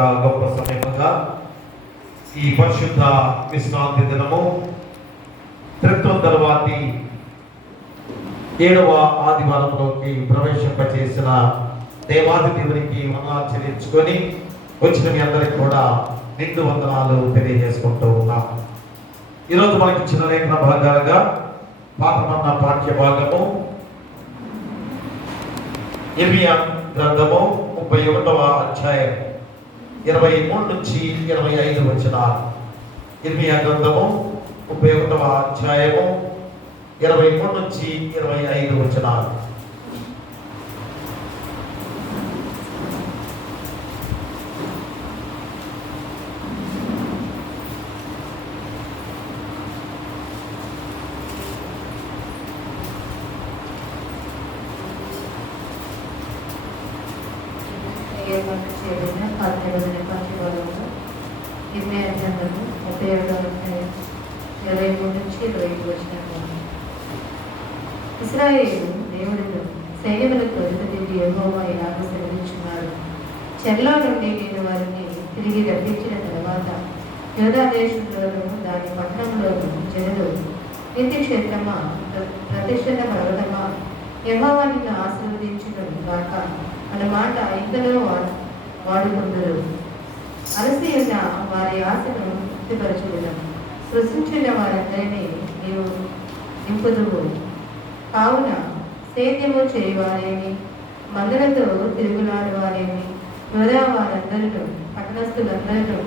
పండగ గొప్ప సమయముగా ఈ పరిశుద్ధ విశ్రాంతి దినము త్రిత్వం తర్వాతి 7వ ఆదివారంలోకి ప్రవేశింపచేసిన దేవాది దేవునికి వందనాలు చెల్లించుకొని వచ్చిన మీ అందరికి కూడా నిండు వందనాలు తెలియజేసుకుంటూ ఉన్నాం. ఈరోజు మనకి చిన్న లేఖన భాగాలుగా పాఠమన్న పాఠ్య భాగము ఇర్మియా గ్రంథము 31వ అధ్యాయం 23 నుంచి 25 వచనాలు. ఇర్మియా గ్రంథము 31వ అధ్యాయము 23 నుంచి 25 వచనాలు. ఇశ్రాయేలు దేవుడును సైన్యములకు అధిపతి యెహోవా ఇలాగ సెలవిస్తున్నాడు. చెరలో నుండి నేను వారిని తిరిగి రప్పించిన తర్వాత యూదా దేశంలోను దాని పట్టణంలోను జనులు నిత్యక్షేత్రమా ప్రతిష్ఠిత పర్వతమా యెహోవా నిన్ను ఆశీర్వదించును గాక అన్న మాట ఇంతలో వాడుకుందరు. అలసి ఉన్న వారి ఆశను తృప్తిపరచుదును. సృష్టించిన వారందరినీ నీవు నింపుదువు. కావున సేద్యము చేయవారేమి, మందులతో తిరుగులాడు వారేమి, యూదా వారందరూ పట్టణస్థులందరూ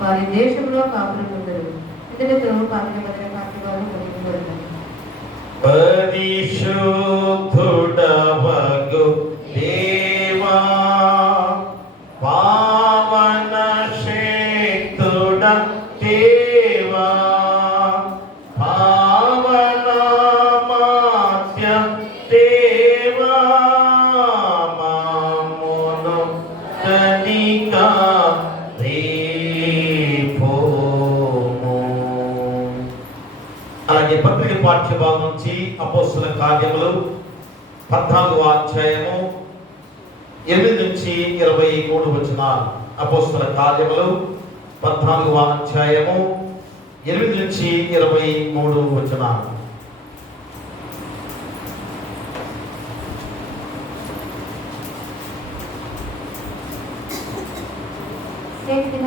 వారి దేశంలో కాపులు ముందరు. ఇతరులతో పాపిన పాటి వారు మునిగిపోతున్నారు. పరిశుద్ధుడవగు దేవా, పావన శక్తుడ దేవా, పావన మాత్య దేవా, మామును తనికా రేపోము. అలాగే పత్రిక పాఠ్యభాగం నుంచి అపోస్తుల కార్యములు 14వ అధ్యాయము 8 నుంచి 23 వచనాలు. అపోస్తుల కార్యములు 14వ అధ్యాయము 8 నుంచి 23 వచనాలు.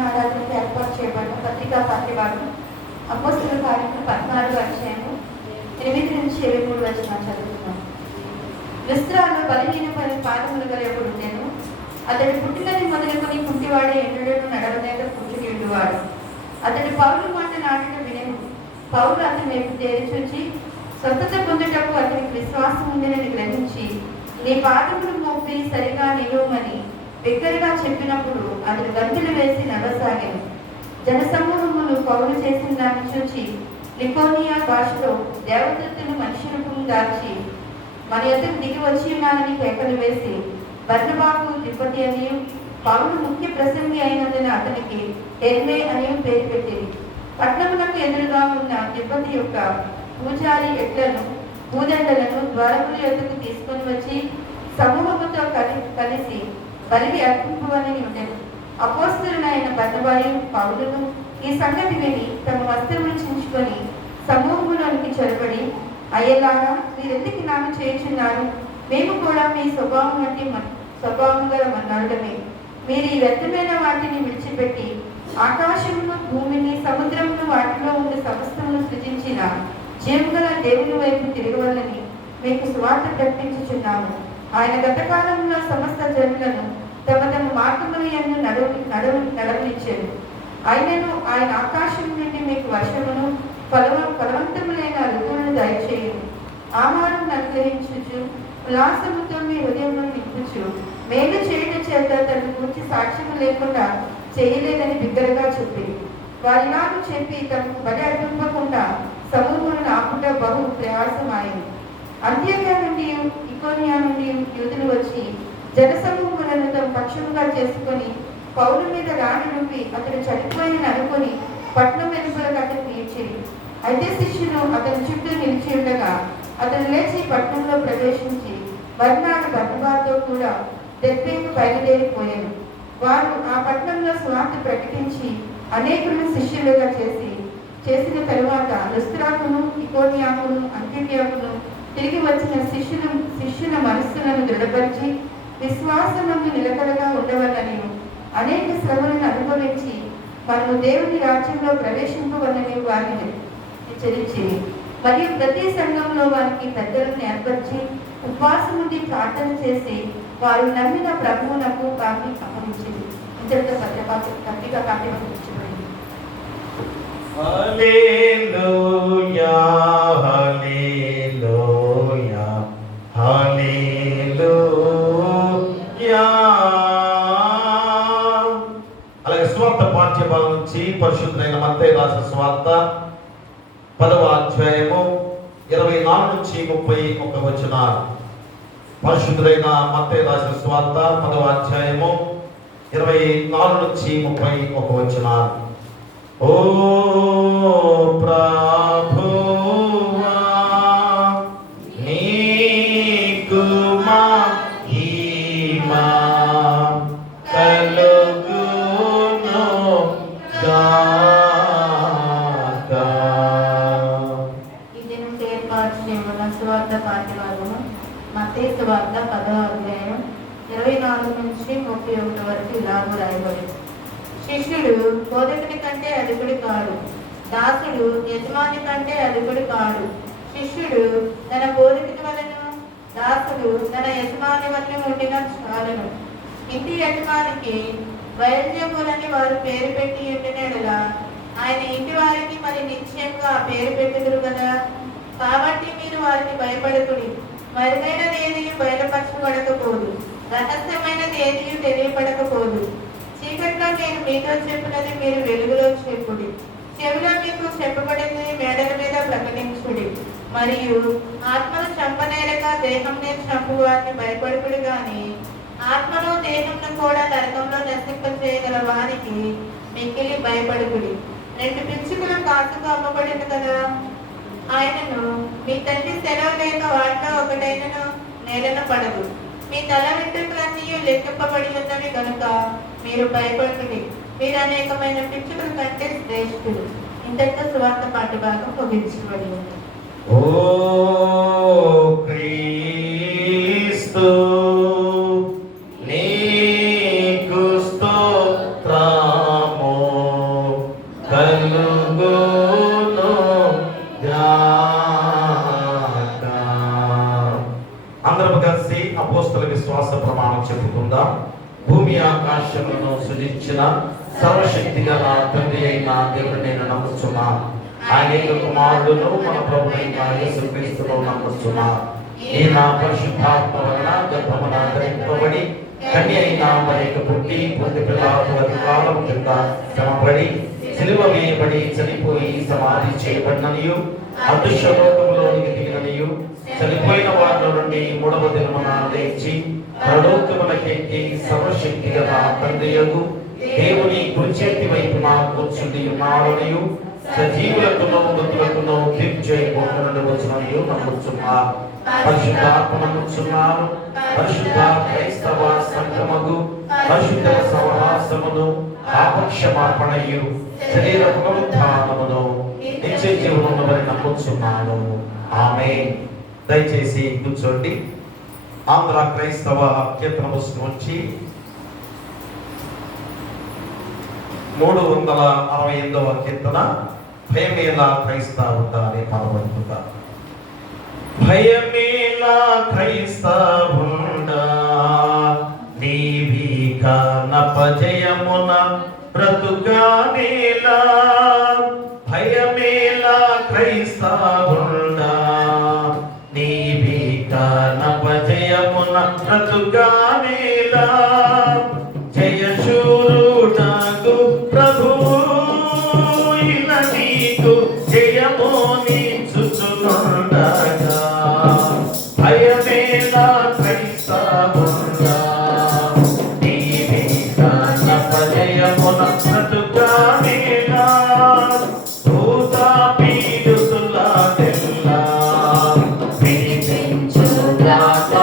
ఆరాధనకు ఏర్పాటు చేయబడిన పత్రికా పాఠ్యభాగం అపోస్తుల కార్యములు 14వ అధ్యాయము 8 నుంచి 23 వచనాలు చదువుతున్నాం. లుస్త్రాలో బలహీనమైన పాదములు గల ఒకడు ఉండెను. అతడు పుట్టినది మొదలుకొని కుంటివాడే ఎండుడను నడవలేక కూర్చునివాడు. అతడు పౌలు మాట నాటడం వినెను. పౌలు అతని వైపు తేరి చూచి స్వస్థత పొందుటకు అతనికి విశ్వాసం ఉందని గ్రహించి నీ పాదములు మోపి సరిగా నిలువమని బిగ్గరగా చెప్పినప్పుడు అతడు గంతులు వేసి నడవసాగాను. జనసమూహములు పౌలు చేసిన దాన్ని చూచి లికోనియా భాషలో దేవదత్తులు మనిషి రూపం దాల్చి మన ఎదురు దిగి వచ్చి ఉన్నానని కేకలు వేసి బర్నబాకు తిరుపతి అని, పౌలు ముఖ్య ప్రసంగి అయినందున అతనికి హెర్మే అని పేరు పెట్టింది. పట్టణములకు ఎదురుగా ఉన్న తిరుపతి యొక్క పూజారి ఎట్లను పూదండలను ద్వారముల యొద్దకు తీసుకొని వచ్చి సమూహముతో కలిసి బలికి అర్పింపవని ఉండెను. అపోస్తలుడైన బర్నబాయు పౌలును ఈ సంగతి విని తమ వస్త్రములు చించుకొని సమూహములోనికి చొరబడి, అయ్యేలాగా మీరెందుకు నాకు చేయుచున్నారు? మేము కూడా మీ స్వభావం వంటి స్వభావం గల మన్నాడమే. మీరు ఈ వ్యర్థమైన వాటిని విడిచిపెట్టి ఆకాశమును భూమిని సముద్రమును వాటిలో ఉండే సమస్తమును సృజించిన జీవగల దేవుని వైపు తిరగవలని మీకు సువార్త ప్రకటించుచున్నాము. ఆయన గతకాలంలో సమస్త జనులను తమ తమ మార్గముల యందు నడవనిచ్చారు. ఆయనను ఆయన ఆకాశం నుండి మీకు వర్షమును ఫలవంతములైన ఋతువులను దయచేయను. ఆహారం అనుగ్రహించుచు ఉల్లాసముతో మీ హృదయంలో నింపుచు మేలు చేయడం చేత తన గురించి సాక్ష్యము లేకుండా చేయలేదని బిగ్గరగా చెప్పింది. వారిలాగా చెప్పి తమకు బలి అర్పింపకుండా సమూహములను ఆపుట బహు ప్రయాసమైంది. అంత్యోక్య నుండి ఇకోనియా నుండి యూదులు వచ్చి జనసమూహములను తమ పక్షముగా చేసుకొని పౌలు మీద రాణి రూపి అతడు చనిపోయిన అనుకొని పట్నం వెలుపలకు అతను తీర్చిరి. అయితే శిష్యులు అతని చుట్టూ నిలిచి ఉండగా అతను లేచి పట్టణంలో ప్రవేశించి మర్నాడు బర్నబాతో కూడా దెర్బేకు బయలుదేరిపోయాను. వారు ఆ పట్టణంలో స్వార్థ ప్రకటించి అనేకులను శిష్యులుగా చేసిన తరువాత లుస్త్రాకును, ఇకోనియాకును, అంత్యోక్యకును తిరిగి వచ్చిన శిష్యుల మనస్సులను దృఢపరిచి విశ్వాసమందు నిలకడగా ఉండవలని అనేక శ్రమలను అనుభవించి మనము దేవుని రాజ్యంలో ప్రవేశింపవలని వారిని హెచ్చరించింది. మరియు ప్రతి సంఘంలో వారికి పెద్దలను ఏర్పరిచి ఉపవాసం నుండి ప్రార్థన చేసి వారు నమ్మిన ప్రభువునకు కాపీ అప్పగించింది. ఇంతటితో పత్రిక కాపీ అప్పగించబడింది. హల్లెలూయా హల్లెలూయా హల్లెలూయా. అలాగే స్వార్థ పాఠ్యభాగం నుంచి పరిశుద్ధమైన మత్తయి రాసిన స్వార్థ 10వ అధ్యాయము 24 నుంచి 31 వచనాలు. పరిశుద్ధుడైన మత్తయి రాసిన స్వార్థ 10వ అధ్యాయము 24 నుంచి 31 వచనాలు. ఓ ప్రభువా నీకు మహిమా కలుగును గాక. ఇది నుండి ఏర్పాటు చేయబడిన సువార్త పాఠ్యభాగము మత్తయి సువార్త 10వ అధ్యాయం 24 నుంచి 31 వరకు ఇలాగ రాయబడింది. శిష్యుడు బోధకుడి కంటే అధికుడి కాడు, దాసుడు యజమాని కంటే అధికుడి కాడు. శిష్యుడు తన బోధకుడి వలన, దాసుడు తన యజమాని వలన ఉండిన చాలును. ఇంటి యజమానికి బయల్జెబూలని వారు పేరు పెట్టి ఉండినలా ఆయన ఇంటి వారికి మరి నిశ్చయంగా ఆ పేరు పెట్టుదురు కదా. కాబట్టి మీరు వారికి భయపడకుడి. మరుగైనది ఏది బయలుపరచబడకపోదు, రహస్యమైనది ఏది తెలియపడకపోదు. చీకట్లో నేను మీతో చెప్పినది మీరు వెలుగులో చెప్పుడి, చెవిలో మీకు చెప్పబడింది మేడల మీద ప్రకటించుడి. మరియు ఆత్మను చంపనేరక దేహంనే చంపు వారిని భయపడుకుడు గాని ఆత్మను దేహంను కూడా నరకంలో నశింపచేయగల వారికి మిక్కిలి భయపడుకుడి. 2 పిచ్చుకలు కాసుకు అమ్మబడిన కదా. ఆయనను మీ తండ్రి సెలవు లేక వాటిలో ఒకటైనను నేలన పడదు. మీ తల వెంట్రుకలన్నీ లెక్కింపబడి ఉన్నవి కనుక మీరు భయపడుకుడి. మీరు అనేకమైన పిచ్చుకల కంటే శ్రేష్ఠులు. ఇంతటితో సువార్త పాఠ్యభాగం ముగించబడి ఉంది. ఓ క్రీస్తు నీకు స్తోత్రము కలుగును గాక. అందరం కలిసి అపోస్తల విశ్వాస ప్రమాణం చెప్పుకుందాం. భూమి ఆకాశములను సృజించిన సర్వశక్తి గల తండ్రి అయిన దేవుడు నేను నమ్ముచున్నాను. ఆయన కుమారుడును మన ప్రభువైన యేసుక్రీస్తును నమ్ముచున్నాను. ఈయన పరిశుద్ధాత్మ వలన గర్భమున ధరింపబడి కన్య అయిన మరియకు పుట్టి పొంది పిలాతు అధికారం కింద శ్రమపడి సిలువ వేయబడి చనిపోయి సమాధి చేయబడిననియు అదృశ్య లోకములోనికి దిగిననియు చనిపోయిన వారిలో నుండి 3వ దినమున లేచి పరలోకమునకెక్కి సర్వశక్తి గల తండ్రియగు దేవుని కుడిచేతి వైపున కూర్చుండి ఉన్నాడనియు సజీవులకును మృతులకును తీర్పు చేయబోతున్న వచనములు నమ్ముచున్నాను. పరిశుద్ధాత్మ నమ్ముచున్నాను. పరిశుద్ధ క్రైస్తవ సంఘముగు పరిశుద్ధ సహవాసమును పాపక్షమాపణయు శరీర పునరుద్ధానమును నిత్య జీవనమును నమ్ముచున్నాను. ఆమేన్. దయచేసి కూర్చోండి. ఆంధ్ర క్రైస్తవ కీర్తన పుస్తకం నుంచి 368వ కీర్తన భయమేలా క్రైస్తవుడా అనే పదవంతుగా. భయమేలా క్రైస్తవుడా నీవి కనపజయమున బ్రతుకానేలా. భయమేలా క్రైస్తవుడా నీవి కనపజయమున బ్రతుకానేలా. జయశూరుడగు ప్రభువు ఇల నీకు జయము నీచుచునుండగా. భయమేలా క్రైస్తవుడా నీవి కనపజయమున బ్రతుకానేలా. భూత పీడితులనెల్లా విడిపించుగాక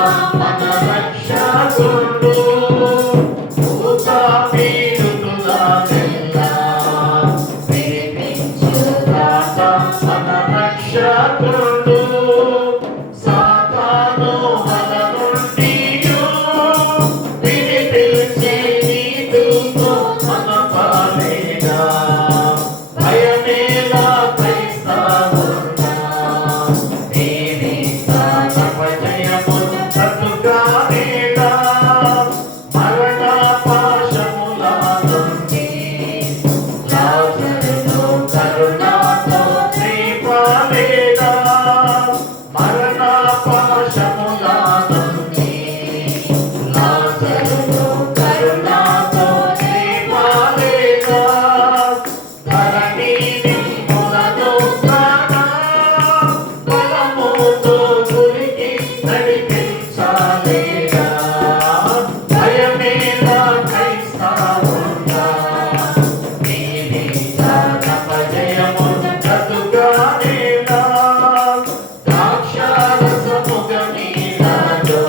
మన రక్షకుడు. భూత పీడితులనెల్లా నీవి జయము బ్రతుకానేలా ద్రాక్షారసముగ నీలలో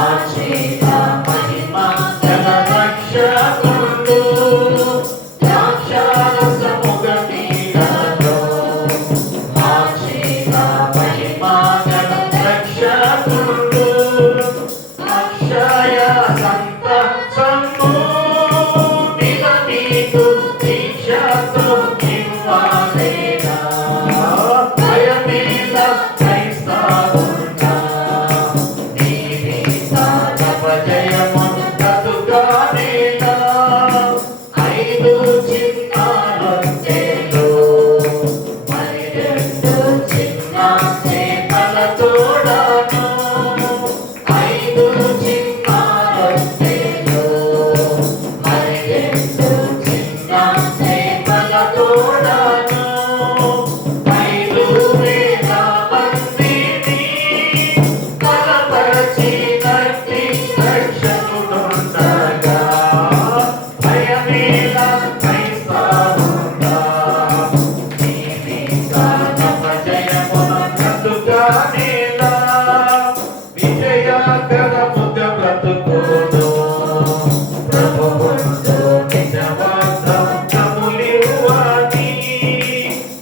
ఆశ్రిత మహిమ జల రక్షకుండు ద్రాక్షారసముగ నీలలో ఆశ్రిత మహిమ జల రక్షకుండు అక్షయ సంత సమూహిత నీకు దీక్షతో ఇవ్వాలేనా భయమేల క్రైస్తవుడా నీవి జయము బ్రతుకానేలా ఐదు చిన్న రొట్టెలు మరి రెండు చిన్న చేపల తోడను ఐదు చిన్న రొట్టెలు మరి రెండు చిన్న చేపల తోడను 5,000 మందిని బలపరచినట్టి రక్షకుడుండగా భయమేల క్రైస్తవుడా నీవి జయము బ్రతుకానేలా విజయకరముగ బ్రతుకును ప్రభువుండు నిజవాగ్దానములివ్వని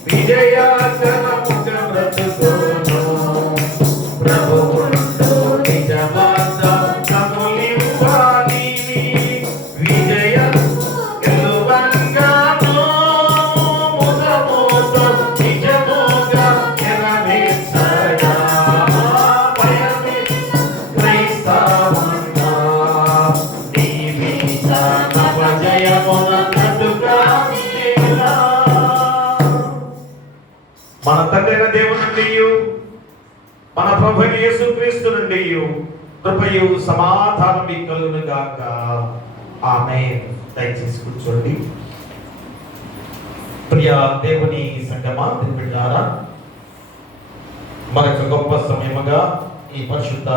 విజయకరముగ బ్రతుకును ప్రభువుండు నిజవాగ్దానములివ్వని విజయ గెలువంగాను ముదముతో నిజముగా నెరవేర్చగా భయమే క్రైస్తవుడా నీవి జయము బ్రతుకానేలా మన తండ్రైన దేవుని నుండి మన ప్రభు యేసుక్రీస్తు నుండి కృపయు సమాధానం మీకు కలుగును గాక ఆమేన్. దయచేసి కూర్చోండి. ప్రియ దేవుని సంగమా బిడ్డలారా, మనకు గొప్ప సమయముగా ఈ పరిశుద్ధ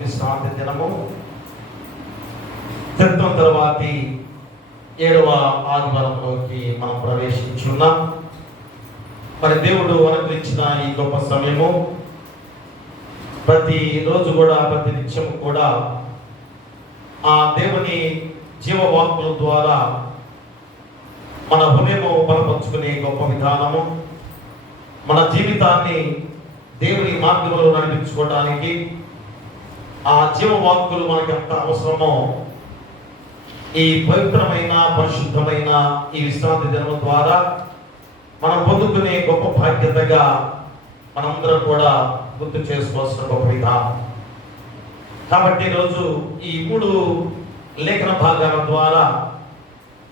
విశ్రాంతి దినము క్రితం తర్వాతి 7వ ఆదివారంలోకి మనం ప్రవేశించున్నాం. మరి దేవుడు అనుగ్రహించిన ఈ గొప్ప సమయము ప్రతి రోజు కూడా ప్రతి నిత్యం కూడా ఆ దేవుని జీవవాక్కుల ద్వారా మన హృదయము బలపరుచుకునే గొప్ప విధానము, మన జీవితాన్ని దేవుని మార్గంలో నడిపించుకోవడానికి ఆ జీవవాక్కులు మనకి ఎంత అవసరమో ఈ పవిత్రమైన పరిశుద్ధమైన ఈ విశ్రాంతి దినం ద్వారా మనం పొందుకునే గొప్ప బాధ్యతగా మనందరం కూడా గుర్తు చేసుకోవాల్సిన గొప్ప విధానం. కాబట్టి ఈరోజు ఈ 3 లేఖన భాగాల ద్వారా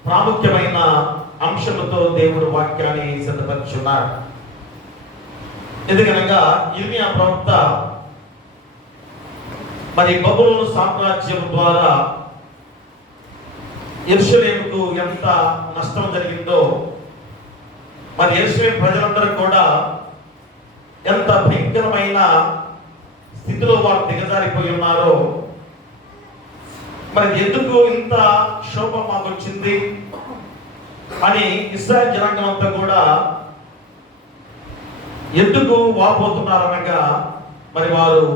ప్రాముఖ్యమైన అంశముతో దేవుడు వాక్యాన్ని సిద్ధపరుచున్నాడు. ఎందుకనగా ఇర్మియా ప్రవక్త మరి బబులోను సామ్రాజ్యం ద్వారా యెరూషలేముకు ఎంత నష్టం జరిగిందో, మరి యెరూషలేము ప్రజలందరూ కూడా ఎంత భయంకరమైన స్థితిలో వారు దిగజారిపోయి ఉన్నారో, మరి ఎందుకు ఇంత శోభ మాకు వచ్చింది అని ఇశ్రాయేల్ జనాంగం అంతా కూడా ఎందుకు వాపోతున్నారనగా, మరి వారు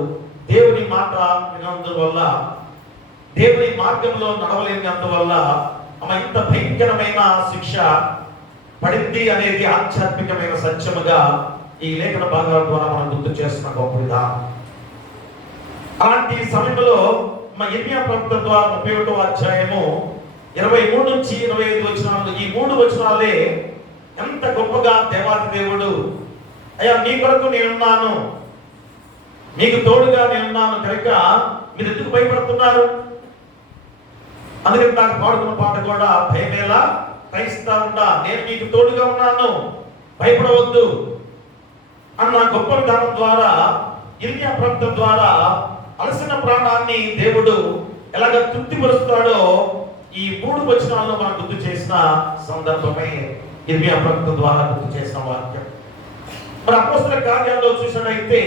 దేవుని మాట వినందువల్ల, దేవుని మార్గంలో నడవలేనందువల్ల ఇంత భయంకరమైన శిక్ష పడింది అనేది ఆధ్యాత్మికమైన సత్యముగా ఈ లేఖన భాగాల ద్వారా మనం గుర్తు చేస్తున్న గొప్ప విధానం. అలాంటి సమయంలో మా ఇర్మియా ప్రవక్త ద్వారా 31వ అధ్యాయము 23 నుంచి 25 వచనాలు, ఈ 3 వచనాలే ఎంత గొప్పగా దేవాది దేవుడు అయ్యా మీ కొరకు నేనున్నాను, మీకు తోడుగా నేనున్నాను కనుక మీరు ఎందుకు భయపడుతున్నారు, అందుకని నాకు పాడుతున్న పాట కూడా భయమేలా క్రైస్తవుడా నేను మీకు తోడుగా ఉన్నాను భయపడవద్దు అన్న గొప్ప విధానం ద్వారా ఇర్మియా ప్రవక్త ద్వారా అలసిన ప్రాణాన్ని దేవుడు ఎలాగ తృప్తిపరుస్తాడో ఈ 3 వచనాలను మనం గుర్తు చేసిన సందర్భమే ఇర్మియా ప్రవక్త ద్వారా గుర్తు చేసిన వాక్యం. మరి అపోస్తల కార్యాల్లో చూసినట్లయితే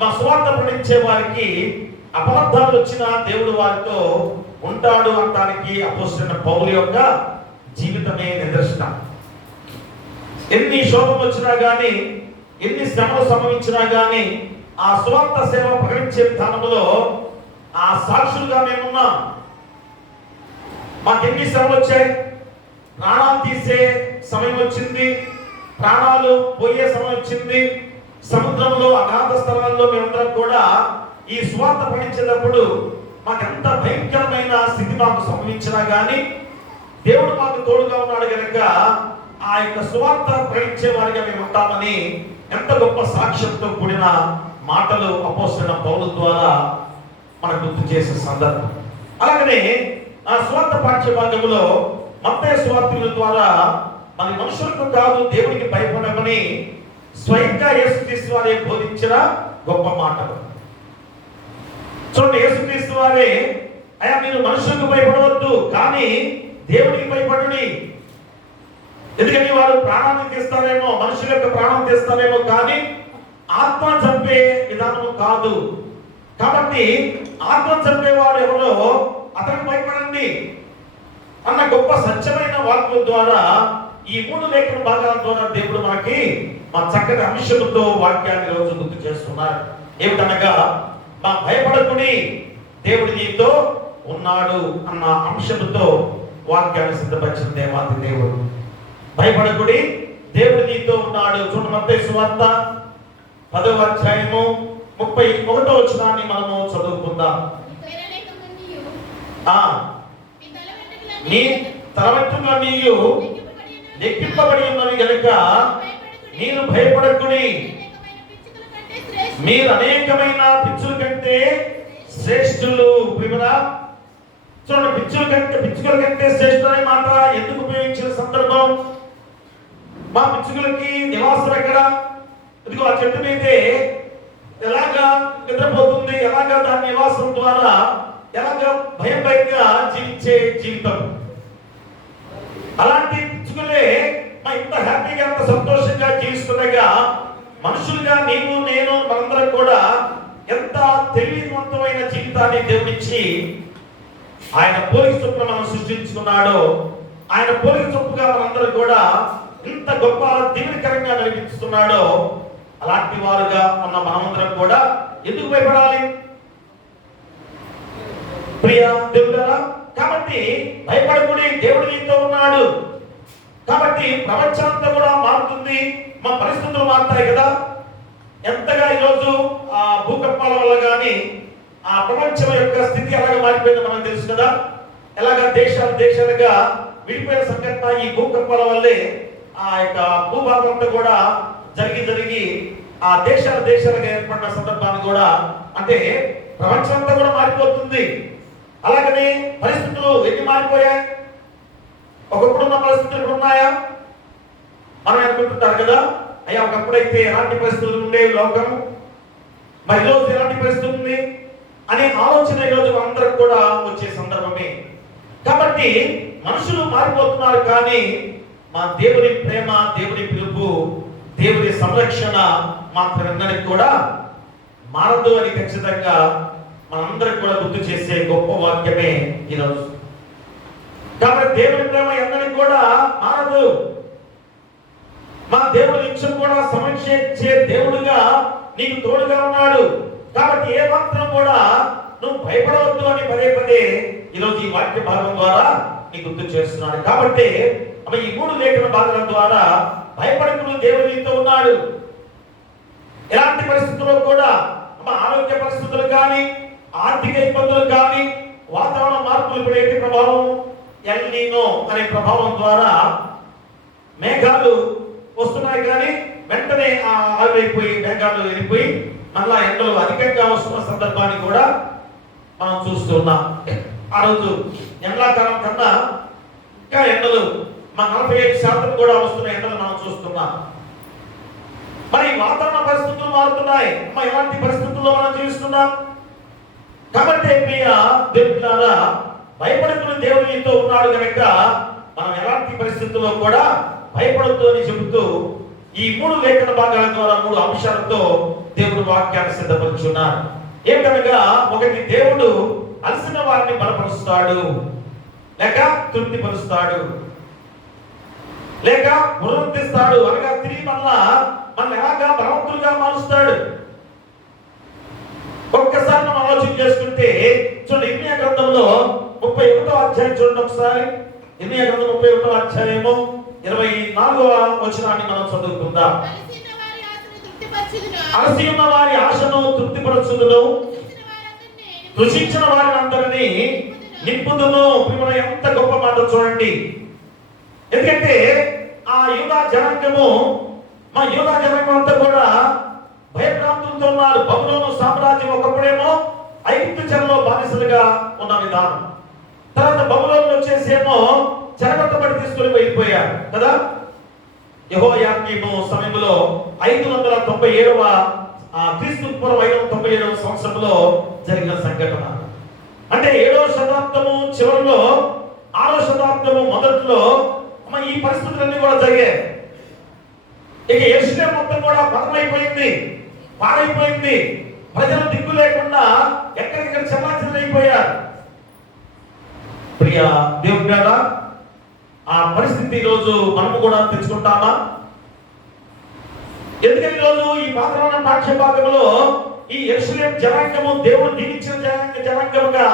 మా సువార్త ప్రకటించే వారికి అపరాధాలు వచ్చిన దేవుడు వారితో ఉంటాడు అనడానికి అపోస్తలుడైన పౌలు యొక్క జీవితమే నిదర్శనం. ఎన్ని శోధనలు వచ్చినా కానీ, ఎన్ని శ్రమలు సంభవించినా కానీ, ఆ సువార్త సేవ ప్రకటించే విధానంలో ఆ సాక్షులుగా మేమున్నాం. మాకెన్ని శ్రమలు వచ్చాయి, ప్రాణాలు తీసే సమయం వచ్చింది, ప్రాణాలు పోయే సమయం వచ్చింది. సముద్రంలో అగాధ స్థలాల్లో మేమందరం కూడా ఈ సువార్త ప్రకటించేటప్పుడు మాకెంత భయంకరమైన స్థితి మాకు సంభవించినా కానీ దేవుడు మాకు తోడుగా ఉన్నాడు కనుక ఆ యొక్క సువార్త ప్రకటించే వారిగా మేము ఉంటామని ఎంత గొప్ప సాక్ష్యంతో కూడిన మాటలు అపోస్తలుడైన పౌలు ద్వారా మనకు గుర్తు చేసే సందర్భం. అలాగనే ఆ సువార్త పాఠ్య భాగంలో మత్తయి సువార్తల ద్వారా మన మనుషులకు కాదు దేవునికి భయపడమని స్వయంగా యేసుక్రీస్తు వారే బోధించిన గొప్ప మాటలు. చూడండి, యేసుక్రీస్తు వారే అయ్యా మీరు మనుషులకు భయపడవద్దు కానీ దేవునికి భయపడుడి. ఎందుకని వారు ప్రాణాన్ని తీస్తారేమో, మనుషుల యొక్క ప్రాణం తీస్తారేమో కానీ ఆత్మ చంపే విధానం కాదు. కాబట్టి ఆత్మ చంపేవాడు ఎవరో అతనికి భయపడండి అన్న గొప్ప సత్యమైన వాక్యం ద్వారా ఈ 3 లేఖన భాగాల ద్వారా దేవుడు మనకి మా చక్కటి అంశంతో వాక్యాన్ని రోజు గుర్తు చేస్తున్నారు. ఏమిటనగా మా భయపడకుడి దేవుడు నీతో ఉన్నాడు అన్న అంశంతో వాక్యాన్ని సిద్ధపరిచిన దేవాది దేవుడు. భయపడకుడి దేవుడు నీతో ఉన్నాడు. చూడండి, మత్తయి సువార్త 10వ అధ్యాయము 31వ వచనాన్ని మనము చదువుకుందాం. నీ తలవెంట్రుకలన్నీ లెక్కింపబడి ఉన్నవి గనుక మీరు భయపడకుడి. మీరు అనేకమైన పిచ్చుల కంటే శ్రేష్ఠులు. చూడండి, పిచ్చుకల కంటే శ్రేష్ఠులు అనే మాట ఎందుకు ఉపయోగించిన సందర్భం? మా పిచ్చుకలకి నివాసం ఎక్కడ? ఇదిగో ఆ చెట్టు మీదే ఎలాగా నిద్రపోతుంది, ఎలాగా దాని నివాసం ద్వారా ఎలాగా భయంగా జీవించే జీవితం. అలాంటి పిచ్చుకలే మా ఇంత హ్యాపీగా ఎంత సంతోషంగా జీవిస్తుండగా మనుషులుగా నీవు నేను మనందరం కూడా ఎంత తెలివివంతమైన జీవితాన్ని దేవుడిచ్చి ఆయన పోలిక చొప్పున మనం సృష్టించుకున్నాడో, ఆయన పోలిక చొప్పుగా మనందరం కూడా ఇంత గొప్ప దీవెనకరంగా నడిపిస్తున్నాడో అలాంటి వారుగా ఉన్న మనమందరం కూడా ఎందుకు భయపడాలి ప్రియ దేవుడారా? కాబట్టి భయపడకుడి, దేవుడు నీతో ఉన్నాడు. కాబట్టి ప్రపంచం అంతా కూడా మారుతుంది, మా పరిస్థితులు మారుతాయి కదా. ఎంతగా ఈరోజు ఆ భూకంపాల వల్ల కానీ ఆ ప్రపంచం యొక్క స్థితి ఎలాగ మారిపోయిందో మనకు తెలుసు కదా. ఎలాగ దేశాలుగా విడిపోయిన సంఘటన ఈ భూకంపాల వల్లే ఆ యొక్క భూభాగం అంతా కూడా జరిగి ఆ దేశాలుగా ఏర్పడిన సందర్భాన్ని కూడా, అంటే ప్రపంచం అంతా కూడా మారిపోతుంది. అలాగనే పరిస్థితులు ఎన్ని మారిపోయాయి? ఒకప్పుడున్న పరిస్థితులు ఇప్పుడు ఉన్నాయా? మనం అనుకుంటుంటారు కదా, అయ్యా ఒకప్పుడైతే ఎలాంటి పరిస్థితులు ఉండేవి లోకం, మరి ఈరోజు ఎలాంటి పరిస్థితి ఉంది అనే ఆలోచన ఈరోజు అందరికి కూడా వచ్చే సందర్భమే. కాబట్టి మనుషులు మారిపోతున్నారు కానీ మా దేవుని ప్రేమ, దేవుని పిలుపు, దేవుని సంరక్షణ మాత్రం ఎన్నటికి కూడా మారదు అని ఖచ్చితంగా మనందరికి కూడా గుర్తు చేసే గొప్ప వాక్యమే ఈరోజు. కాబట్టి దేవుని ప్రేమ ఎన్నటికి కూడా మారదు. మా దేవుడు నిత్యం కూడా సంరక్షించే దేవుడుగా నీకు తోడుగా ఉన్నాడు. కాబట్టి ఏ మాత్రం కూడా నువ్వు భయపడవద్దు అని పదే ఈరోజు ఈ వాక్య భాగం ద్వారా నీకు గుర్తు చేస్తున్నాడు. కాబట్టి ఈ 3 లేఖన భాగాల ద్వారా భయపడకుడు, దేవుడు నీతో ఉన్నాడు. ఎలాంటి పరిస్థితుల్లో కూడా ఆరోగ్య పరిస్థితులు కానీ, ఆర్థిక ఇబ్బందులు కానీ, వాతావరణ మార్పులు ఇప్పుడు ఏంటి ప్రభావం? ఎల్ నీనో అనే ప్రభావం ద్వారా మేఘాలు వస్తున్నాయి కానీ వెంటనే ఆవిరైపోయి మేఘాలు వెళ్ళిపోయి మళ్ళా ఎండలు అధికంగా వస్తున్న సందర్భాన్ని కూడా మనం చూస్తున్నాం. ఆ రోజు ఎండాకాలం కన్నా ఇంకా ఎండలు 47% కూడా వస్తున్న ఎండలు మనం చూస్తున్నాం. మరి వాతావరణ పరిస్థితులు మారుతున్నాయి. ఎలాంటి పరిస్థితుల్లో మనం జీవిస్తున్నాం? కాబట్టి ప్రియ దేవులారా, భయపడకుని దేవుడు నీతో ఉన్నాడు కనుక మనం ఎలాంటి పరిస్థితుల్లో కూడా భయపడద్దు అని చెబుతూ ఈ 3 లేఖన భాగాల ద్వారా 3 అంశాలతో దేవుడు వాక్యాన్ని సిద్ధపరుచున్నాడు. ఏమిటనగా, ఒకటి, దేవుడు అలసిన వారిని బలపరుస్తాడు లేక తృప్తిపరుస్తాడు. లేక పునరుద్ధరిస్తాడు అనగా తిరిగి మళ్ళా మన ఎలాగా బలవంతులుగా మారుస్తాడు. ఒక్కసారి మనం ఆలోచన చేసుకుంటే చూడండి, ఇర్మియా గ్రంథంలో 31వ అధ్యాయం చూడండి ఒకసారి. ఇర్మియా గ్రంథం 31వ అధ్యాయము 24వ వచనాన్ని మనం చదువుకుందాం. అలసి ఉన్న వారి ఆశను తృప్తిపరచుదును, కృషించిన వారిని అందరినీ నింపుదును. మిమ్మల్ని ఎంత గొప్ప మాట చూడండి. ఎందుకంటే ఆ యూదా జనాంగము, మా యూదా జనాంగం అంతా కూడా భయభ్రాంతులతో ఉన్నారు. బబులోను సామ్రాజ్యం ఒకప్పుడేమో ఐగుప్తు చెరలో బానిసలుగా ఉన్న విధానం, తర్వాత బబులోను వచ్చేసేమో చెరగొట్టబడి తీసుకొని వెళ్ళిపోయారు కదా. యెహోయాకీము సమయంలో 597వ క్రీస్తు పూర్వం 597వ సంవత్సరంలో జరిగిన సంఘటన. అంటే 7వ శతాబ్దము చివరిలో 6వ శతాబ్దము మొదట్లో ఈ పరిస్థితులన్నీ కూడా జరిగాయి. ఇక యెరూషలేము మొత్తం కూడా పతనమైపోయింది, పాడైపోయింది. ప్రజలు దిక్కు లేకుండా ఎక్కడికక్కడ చెల్లాచెదరైపోయారు. ప్రియ దేవుని గారా, ఆ పరిస్థితి ఈరోజు మనము కూడా తెచ్చుకుంటామా? ఎందుకని ఈరోజు ఈ పాత్రమైన పాఠ్య భాగంలో ఈ యెరూషలేము జనాంగము దేవుడు దీవించిన జనాంగముగా,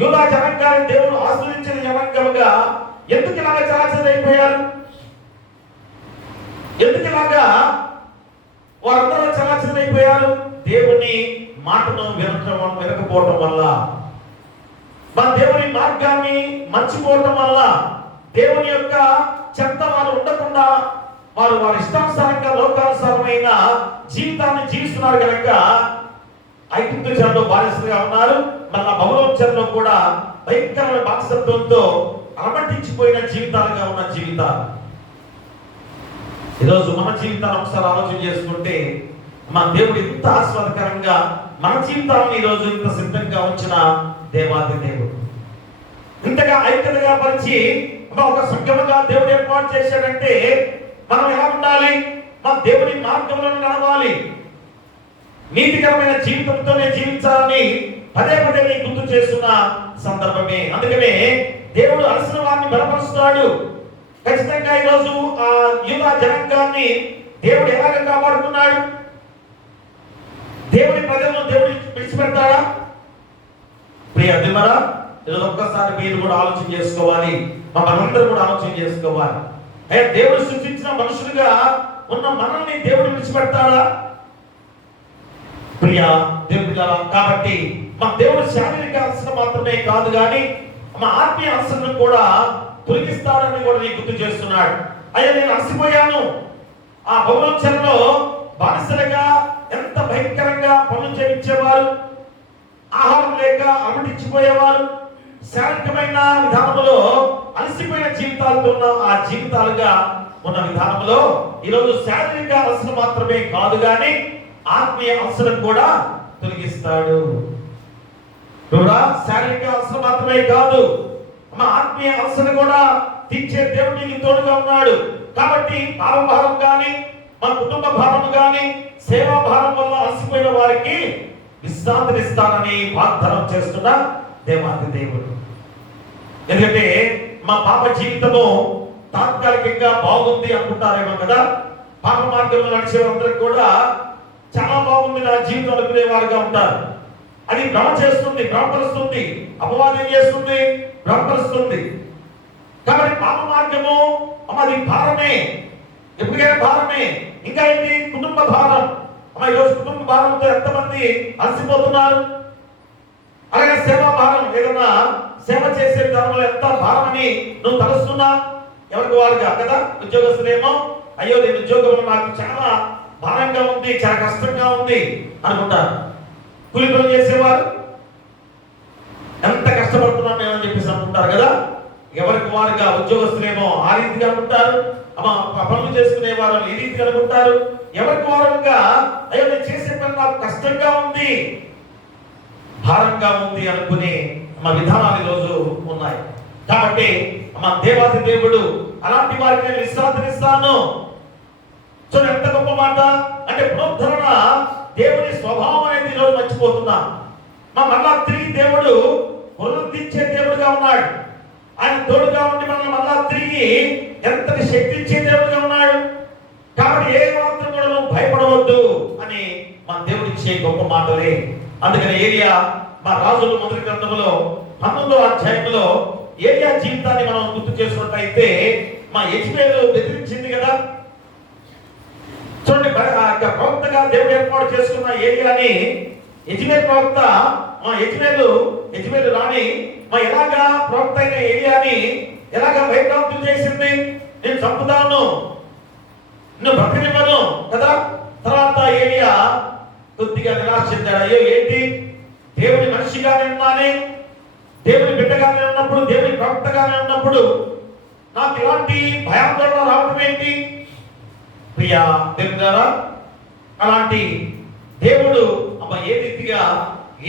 యూదా జనాంగాన్ని దేవుడు ఆశీర్వదించిన జనాంగముగా ఎందుకు ఇలాగా చెల్లాచెదరైపోయారు? ఎందుకు ఇలాగా వారందరూ చెల్లాచెదరైపోయారు? దేవుని మాటను వినకపోవటం వల్ల, మన దేవుని మార్గాన్ని మర్చిపోవటం వల్ల, దేవుని యొక్క చెంత వారు ఉండకుండా వారు వారి ఇష్టానుసారంగా లోకానుసారమైన జీవితాన్ని జీవిస్తున్నారు కనుక ఐగుప్తు చెరలో బానిసలుగా ఉన్నారు. మళ్ళా బబులోను చెరలో కూడా భయంకరమైన బానిసత్వంతో అలమటించిపోయిన జీవితాలుగా ఉన్న జీవితాలు. ఈరోజు మన జీవితాన్ని ఒకసారి ఆలోచన చేసుకుంటే, మన దేవుడు ఇంత ఆస్వాదకరంగా మన జీవితాలను ఈరోజు ఇంత సిద్ధంగా ఉంచిన దేవాది దేవుడు, ఇంతగా ఐక్యతగా పరిచి ఒక సంఘముగా దేవుడు ఏర్పాటు చేశాడంటే మనం ఎలా ఉండాలి? మన దేవుని మార్గంలో నడవాలి, నీతికరమైన జీవితంతోనే జీవించాలని పదే పదే గుర్తు చేస్తున్న సందర్భమే. అందుకనే దేవుడు అలసిన వారిని బలపరుస్తాడు. ఖచ్చితంగా ఈరోజు ఆ యూదా జనాంగాన్ని దేవుడు ఎలాగ కాపాడుతున్నాడు? దేవుడి ప్రజలను దేవుడు విడిచిపెడతాడా? ప్రియ అదిమరా, ఈరోజు ఒక్కసారి మీరు కూడా ఆలోచన చేసుకోవాలి, మనందరూ కూడా ఆలోచన చేసుకోవాలి. అయ్యా, దేవుడు సృష్టించిన మనుషులుగా ఉన్న మనల్ని దేవుడు విడిచిపెడతాడా? ప్రియ దేవుడు. కాబట్టి మా దేవుడు శారీరక అవసరం మాత్రమే కాదు కానీ మా ఆత్మీయ అవసరం కూడా తొలగిస్తాడని కూడా నీకు గుర్తు చేస్తున్నాడు. అయ్యా, నేను అలసిపోయాను. ఆ బబులోను చెరలో బానిసలుగా ఎంత భయంకరంగా పనులు చేయించేవారు, ఆహారం లేక అమటించిపోయేవారు, శారీరకమైన విధానంలో అలసిపోయిన జీవితాలతో ఉన్న ఆ జీవితాలుగా ఉన్న విధానంలో ఈరోజు శారీరక అవసరం మాత్రమే కాదు కానీ ఆత్మీయ అవసరం కూడా తొలగిస్తాడు. శారీరక అవసరం మాత్రమే కాదు, మన ఆత్మీయ అవసరం కూడా తీర్చే దేవుడు నీకు తోడుగా ఉన్నాడు. కాబట్టి పాపభారం కానీ, మన కుటుంబ భారం కానీ, సేవా భారం వల్ల అలసిపోయిన వారికి విశ్రాంతినిస్తానని వాగ్దానం చేస్తున్న దేవాది దేవుడు. ఎందుకంటే మా పాప జీవితము తాత్కాలికంగా బాగుంది అనుకుంటారేమో కదా. పాప మార్గంలో నడిచే అందరికి కూడా చాలా బాగుంది నా జీవితం అనుకునే వారుగా ఉంటారు. అది భ్రమ చేస్తుంది, భ్రమపరుస్తుంది. అపవాదం చేస్తుంది, భ్రమపరుస్తుంది. కాబట్టి పాప మార్గము అది భారమే, ఎప్పటికైనా భారమే. ఇంకా ఏంటి? కుటుంబ భారం. ఈరోజు కుటుంబ భారంతో ఎంతమంది అలసిపోతున్నారు. అలాగే సేవా భారం, ఏదన్నా సేవ చేసే విధానంలో ఎంత భారమని నువ్వు తలుస్తున్నా, ఎవరికి వారుగా కదా. ఉద్యోగస్తులేమో అయ్యో నేను ఉద్యోగంలో నాకు చాలా భారంగా ఉంది, చాలా కష్టంగా ఉంది అనుకుంటారు. కూలి పనులు చేసేవారు ఎంత కష్టపడుతున్నాం మేమని చెప్పేసి అనుకుంటారు కదా. ఎవరికి వారుగా ఉద్యోగస్తులేమో ఆ రీతిగా అనుకుంటారు, పనులు చేసుకునే వారు ఈ రీతిగా అనుకుంటారు. ఎవరికి వారుగా అయ్యో నేను చేసే పని నాకు కష్టంగా ఉంది, భారంగా ఉంది అనుకునే మా విధానాలు ఈరోజు ఉన్నాయి. కాబట్టి మా దేవాది దేవుడు అలాంటి వారికి నేను విశ్రాంతినిస్తాను. చూడండి ఎంత గొప్ప మాట. అంటే పునరుద్ధరణ దేవుని స్వభావం అనేది ఈరోజు మర్చిపోతున్నాం. మళ్ళా తిరిగి దేవుడు పునరుద్ధరించే దేవుడుగా ఉన్నాడు. ఆయన తోడుగా ఉండి మనల్ని మళ్ళా తిరిగి ఎంతటి శక్తి ఇచ్చే దేవుడుగా ఉన్నాడు. కాబట్టి ఏ మాత్రం కూడా నువ్వు భయపడవద్దు అని మన దేవుడు ఇచ్చే గొప్ప మాటలే. అందుకని ఏలియా మా రాజుల మొదటి గ్రంథంలో 19వ అధ్యాయంలో ఏలియా జీవితాన్ని మనం గుర్తు చేసుకున్నట్టయితే మా యెజ్బేలు బెదిరించింది కదా. చూడండి, ప్రవక్తగా దేవుడు ఏర్పాటు చేసుకున్న ఏలియాని యెజ్బేలు ప్రవక్త మా యెజ్బేలు రాణి ఎలాగా ప్రవక్త అయిన ఏలియాని ఎలాగా భయభ్రాంతులు చేసింది. నేను చంపుతాను, నువ్వు బ్రతకనివ్వను కదా. తర్వాత ఏలియా కొద్దిగా నిరాశ చెందాడు. అయ్యో ఏంటి, దేవుని మనిషిగానే ఉన్నానే, దేవుని బిడ్డగానే ఉన్నప్పుడు, దేవుని ప్రవక్తగానే ఉన్నప్పుడు నాకు ఇలాంటి భయాందోళన రావడం ఏంటి? ప్రియా దేవుడారా, అలాంటి దేవుడు ఏ రీతిగా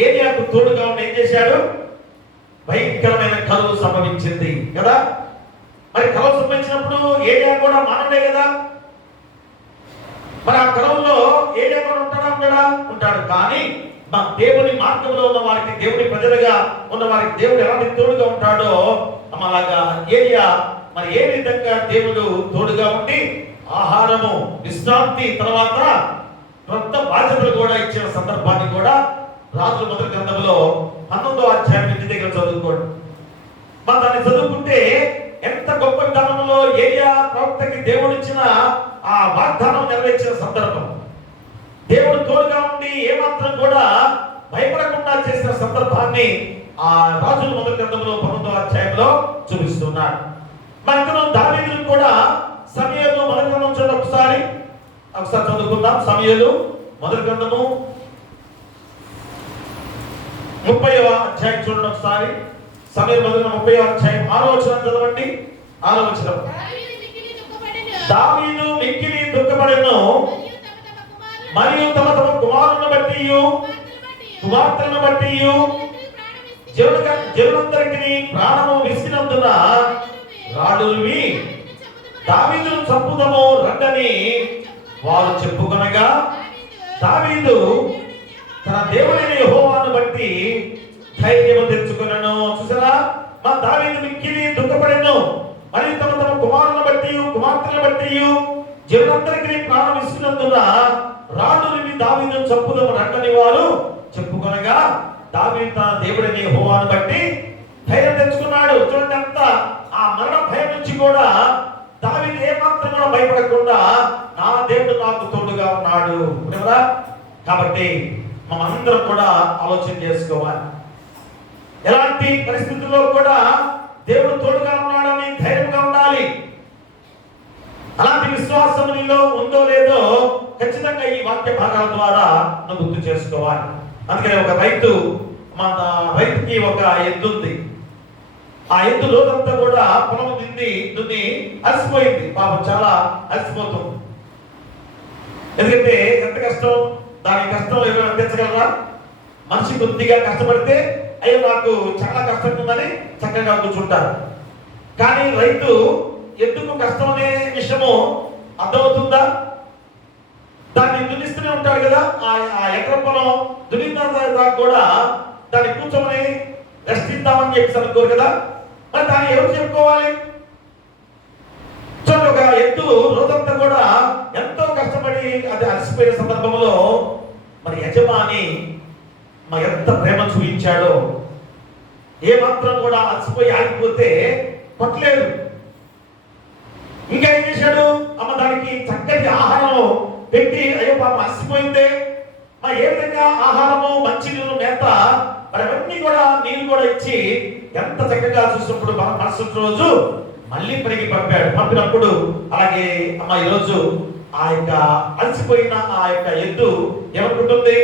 ఏలియాకు తోడుగా ఉండి ఏం చేశాడు? భయంకరమైన కరువు సంభవించింది కదా. మరి కరువు సంభవించినప్పుడు ఏలియా కూడా మానవుడే కదా. మరి ఆ కరువులో ఏలియా కూడా ఉంటాడు. కానీ మా దేవుని మార్గంలో ఉన్న వారికి, దేవుని ప్రజలుగా ఉన్న వారికి దేవుడు ఎలాంటి తోడుగా ఉంటాడో అలాగా ఏలియా మరి ఏ విధంగా దేవుడు తోడుగా ఉండి ఆహారము, విశ్రాంతి, తర్వాత కొత్త బాధ్యతలు కూడా ఇచ్చిన సందర్భాన్ని కూడా రాజుల మొదటి గ్రంథంలో 19వ అధ్యాయం ఇంటి దగ్గర చదువుకోండి. మనం దాన్ని చదువుకుంటే ఎంత గొప్ప విధానంలో ఏలియా ప్రవక్తకి దేవుడు ఇచ్చిన ఆ వాగ్దానం నెరవేర్చిన సందర్భం, దేవుడు తోడుగా ఉండి ఏమాత్రం కూడా భయపడకుండా చేసిన సందర్భాన్ని ఆ రాజుల మొదటి గ్రంథంలో 19వ అధ్యాయంలో చూపిస్తున్నాడు. మనకు దావీదును కూడా సమూయేలు మొదటి గ్రంథం చూడండి, ఒకసారి చదువుకుందాం. సమూయేలు మొదటి గ్రంథము 30వ అధ్యాయం చూడండి ఒకసారి. సమూయేలు మొదటి 30వ అధ్యాయం 6వ వచనం చదవండి. 6వ వచనం, దావీదు మిక్కిలి దుఃఖపడెను మరియు తమ తమ కుమారులను బట్టి కుమార్తెలను బట్టి జనులందరికీ ప్రాణము విసినందున రాడుల్వి దావీదును చంపుదము రండని వారు చెప్పుకొనగా, దావీదు తన దేవుడైన యెహోవాను బట్టి ధైర్యము తెచ్చుకొనెను. చూసారా, మా దావీదు మిక్కిలి దుఃఖపడెను మరియు తమ తమ కుమారులను బట్టి కుమార్తెలను బట్టి జనులందరికీ ప్రాణం ఇస్తున్నందున రాజుని దావీదును చంపుదము రండని వారు చెప్పుకొనగా, దావీదు తన దేవుడైన యెహోవాను బట్టి ధైర్యం తెచ్చుకున్నాడు. చూడండి, అంత ఆ మరణ భయం నుంచి కూడా దావీదు ఏమాత్రం కూడా భయపడకుండా నా దేవుడు నాకు తోడుగా ఉన్నాడు కదా. కాబట్టి మనందరం కూడా ఆలోచన చేసుకోవాలి. ఎలాంటి పరిస్థితుల్లో కూడా దేవుడు తోడుగా ఉన్నాడని ధైర్యంగా ఉండాలి. అలాంటి విశ్వాసం నీలో ఉందో లేదో ఖచ్చితంగా ఈ వాక్య భాగాల ద్వారా నువ్వు గుర్తు చేసుకోవాలి. అందుకని ఒక రైతుకి ఒక ఎద్దు ఉంది. ఆ ఎద్దు రోజంతా కూడా పొలం దున్ని అలసిపోయింది. పాపం చాలా అలసిపోతుంది. ఎందుకంటే ఎంత కష్టం, దాని కష్టం ఎవరైనా తెచ్చగలరా? మనిషి కొద్దిగా కష్టపడితే అయ్యో నాకు చాలా కష్టం ఉందని చక్కగా కూర్చుంటారు. కానీ రైతు ఎందుకు కష్టం అనే విషయము అర్థమవుతుందా? దాన్ని దున్నిస్తూనే ఉంటాడు కదా. ఆ ఎకరం పొలం దున్నిన కూడా దాన్ని కూర్చోమని రెస్ట్ ఇద్దామని చెప్పేసి అనుకోరు కదా. మరి దాన్ని ఎవరు చెప్పుకోవాలి? చూడండి, ఒక ఎద్దు రోజంతా కూడా ఎంతో కష్టపడి అది అలసిపోయిన సందర్భంలో మరి యజమాని ఎంత ప్రేమ చూపించాడో, ఏ మాత్రం కూడా అలసిపోయి ఆగిపోతే కొట్టలేదు. ఇంకా ఏం చేశాడు? దానికి చక్కటి ఆహారం పెట్టి, అయ్యో పాపం అలసిపోయిందే, ఏ విధంగా ఆహారము, మంచి నీళ్ళు, మేత మరి అవన్నీ కూడా నీళ్ళు కూడా ఇచ్చి ఎంత చక్కగా చూసినప్పుడు మరుసటి రోజు మళ్ళీ పనికి పంపినప్పుడు అలాగే ఈరోజు ఆ యొక్క అలసిపోయిన ఆ యొక్క ఎద్దు ఏమనుకుంటుంది?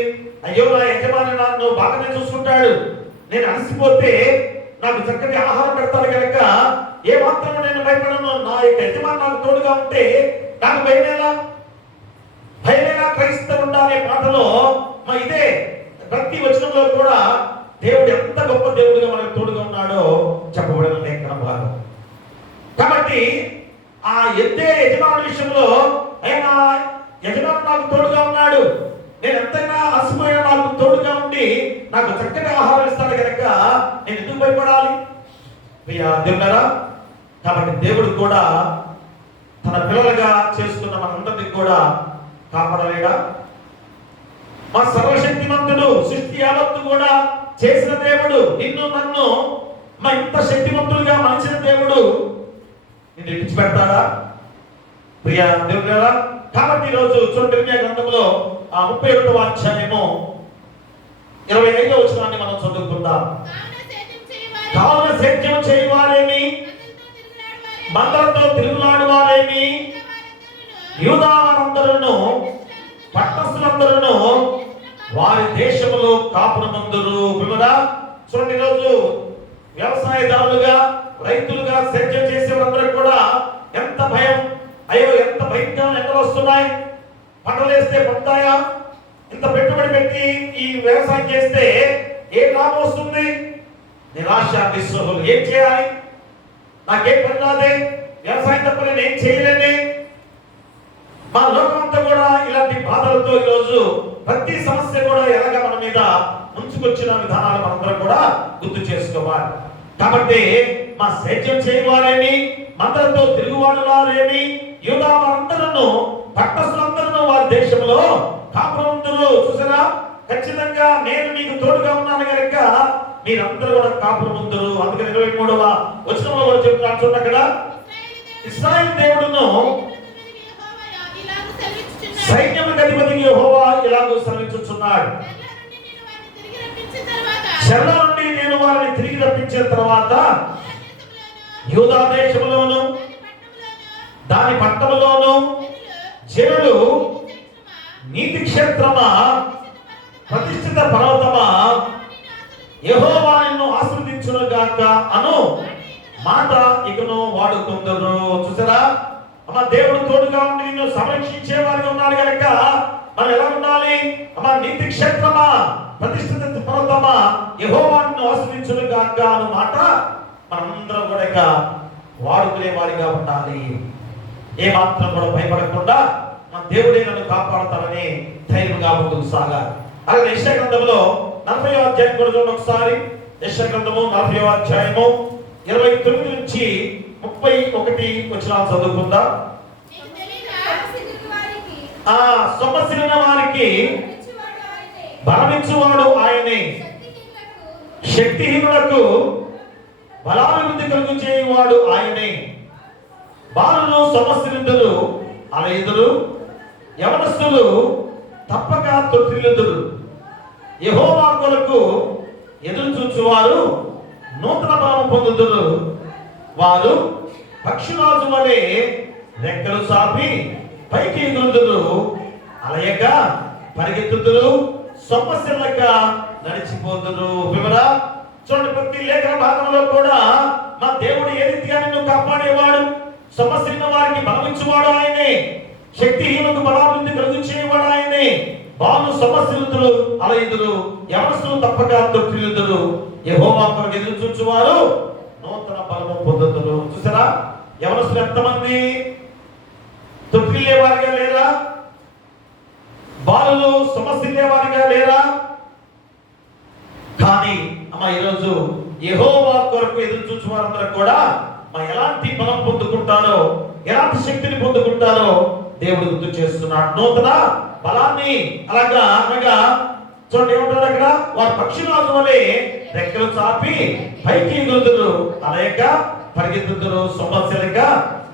అయ్యో నా యజమాని నన్ను బాగానే చూసుకుంటాడు, నేను అలసిపోతే నాకు చక్కటి ఆహారం పెడతాను కనుక ఏ మాత్రం నేను భయపడను, నా యొక్క యజమాని నాకు తోడుగా ఉంటే నాకు భయమేలా క్రైస్తవుడా అనే పాటలో ఇదే ప్రతి వచనంలో కూడా దేవుడు ఎంత గొప్ప దేవుడిగా మనకు తోడుగా ఉన్నాడో చెప్పబడిన లేఖన భాగం. కాబట్టి ఆ ఎద్దే యజమాని విషయంలో ఆయన యజమాని నాకు తోడుగా ఉన్నాడు, నేను ఎంతైనా అలసిపోయినా నాకు తోడుగా ఉండి నాకు చక్కటి ఆహారం ఇస్తాడు కనుక నేను ఎందుకు భయపడాలి? దేవుడారా, కాబట్టి దేవుడు కూడా తన పిల్లలుగా చేసుకున్న మనందరినీ కూడా కాపాడలేడా? మా సర్వశక్తిమంతుడు, సృష్టి యావత్తు కూడా చేసిన దేవుడు, నిన్ను నన్ను మా ఇంత శక్తిమంతులుగా మలిచిన దేవుడు నిన్ను విడిచిపెడతాడా? ప్రియ దేవుడారా, కాబట్టి ఈరోజు చూడండి, ఇర్మియా గ్రంథంలో 31వ అధ్యాయము 25వ వచనాన్ని మనం చదువుకుందాం. కావున సేద్యం చేయవారేమి, మందలతో తిరుగులాడు వారేమి, యూదా వారందరూ పట్టణస్థులందరూ వారి దేశములో కాపురమందురు. పిల్లరా, చూడండి, ఈరోజు వ్యవసాయదారులుగా, రైతులుగా సేద్యం చేసేవారందరూ కూడా ఎంత భయం, అయ్యో ఎంత భయంకరమైన ఎండలు వస్తున్నాయి, పంటలు వేస్తే పండుతాయా, ఇంత పెట్టుబడి పెట్టి ఈ వ్యవసాయం చేస్తే ఏం లాభం వస్తుంది, నిరాశ నిస్సహులు. ఏం చేయాలి, నాకేం పని రాదే, వ్యవసాయం తప్ప నేను ఏం చేయలేనే. మా లోకం అంతా కూడా ఇలాంటి బాధలతో ఈరోజు ప్రతి సమస్య కూడా ఎలాగ మన మీద ముంచుకొచ్చిన విధానాలు మనందరం కూడా గుర్తు చేసుకోవాలి. కాబట్టి మా సేద్యం చేయవారేమి, మందలతో తిరుగువాడు వారేమి, యూదా వారందరూ పట్టణస్థులందరూ వారి దేశంలో కాపురమందురు. చూసారా, ఖచ్చితంగా నేను మీకు తోడుగా ఉన్నాను కనుక మీరందరూ కూడా కాపురమందురు. అందుకని 23వ వచనంలో కూడా చెప్తున్నాడు, చూడండి అక్కడ, ఇశ్రాయేలు దేవుడును సైన్యములకు అధిపతి యెహోవా ఇలాగూ సెలవిచ్చుచున్నాడు, చెర నుండి నేను వారిని తిరిగి రప్పించిన తర్వాత యూదా దేశములోను దాని పట్టణములోను జనులు నీతి క్షేత్రమా, ప్రతిష్ఠిత పర్వతమా, యెహోవా నిన్ను ఆశీర్వదించును గాక అను మాట ఇకను వాడుకుందరు. చూసారా, అమ్మ దేవుడు తోడుగా ఉండి నిన్ను సంరక్షించే వారిగా ఉన్నాడు కనుక మనం ఎలా ఉండాలి? అమ్మ నీతి క్షేత్రమా, ప్రతిష్ఠిత పర్వతమా, యెహోవా నిన్ను ఆశీర్వదించును గాక అను మాట మనందరం కూడా ఇక వాడుకునే వారిగా ఉండాలి. ఏ మాత్రం కూడా భయపడకుండా మన దేవుడే నన్ను కాపాడుతానని ధైర్యంగా ముందుకు సాగాలి. అలాగే యెషయా గ్రంథంలో 40వ అధ్యాయం కూడా చూడండి ఒకసారి. యెషయా గ్రంథము 40వ అధ్యాయము 29 నుంచి 31 వచనాలు చదువుకుందాం. సొమ్మసిలిన వారికి బలమిచ్చువాడు ఆయనే, శక్తిహీనులకు బలాభివృద్ధి కలుగు చేయువాడు ఆయనే. బాలులు సొమ్మసిలిందులు అలయుదురు, యవనస్తులు తప్పక తొట్టిల్లుదురు. యెహోవా కొరకు ఎదురు చూచువారు నూతన బలము పొందుదురు. వారు పక్షిరాజు వలె రెక్కలు చాపి పైకి ఎగురుదురు, అలయక పరిగెత్తుదురు, సొమ్మసిల్లక నడిచిపోదురు. వివరా, చూడండి, ప్రతి లేఖన భాగంలో కూడా మా దేవుడు ఏ రీతిగా నిన్ను కాపాడేవాడు, సొమ్మసిలిన వారికి బలమిచ్చేవాడు ఆయనే, శక్తిహీనులకు బలాభివృద్ధి కలుగు చేయవాడు ఆయనే. బాలు సొమ్మసిల్లుదురు అలయుదురు, యవనస్తులు తప్పక తొట్టిల్లుదురు. యెహోవా కొరకు ఎదురు చూచువారు నూతన బలము పొందుదురు. చూసారా, యవనస్తులు ఎంతమంది తొట్టిల్లే వారిగా లేరా? బాలులు సొమ్మసిల్లే వారిగా లేరా? కానీ అమ్మ ఈరోజు యెహోవా కొరకు ఎదురు చూచు వారందరూ కూడా ఎలాంటి బలం పొందుకుంటారో, ఎలాంటి శక్తిని పొందుకుంటారో దేవుడు గుర్తు చేస్తున్నాడు. నూతన బలాన్ని అనగా చూడండి ఏమంటాడు అక్కడ, వారు పక్షిరాజు వలె రెక్కలు చాపి పైకి ఎగురుదురు, అలయక పరిగెత్తుదురు, సొమ్మసిల్లక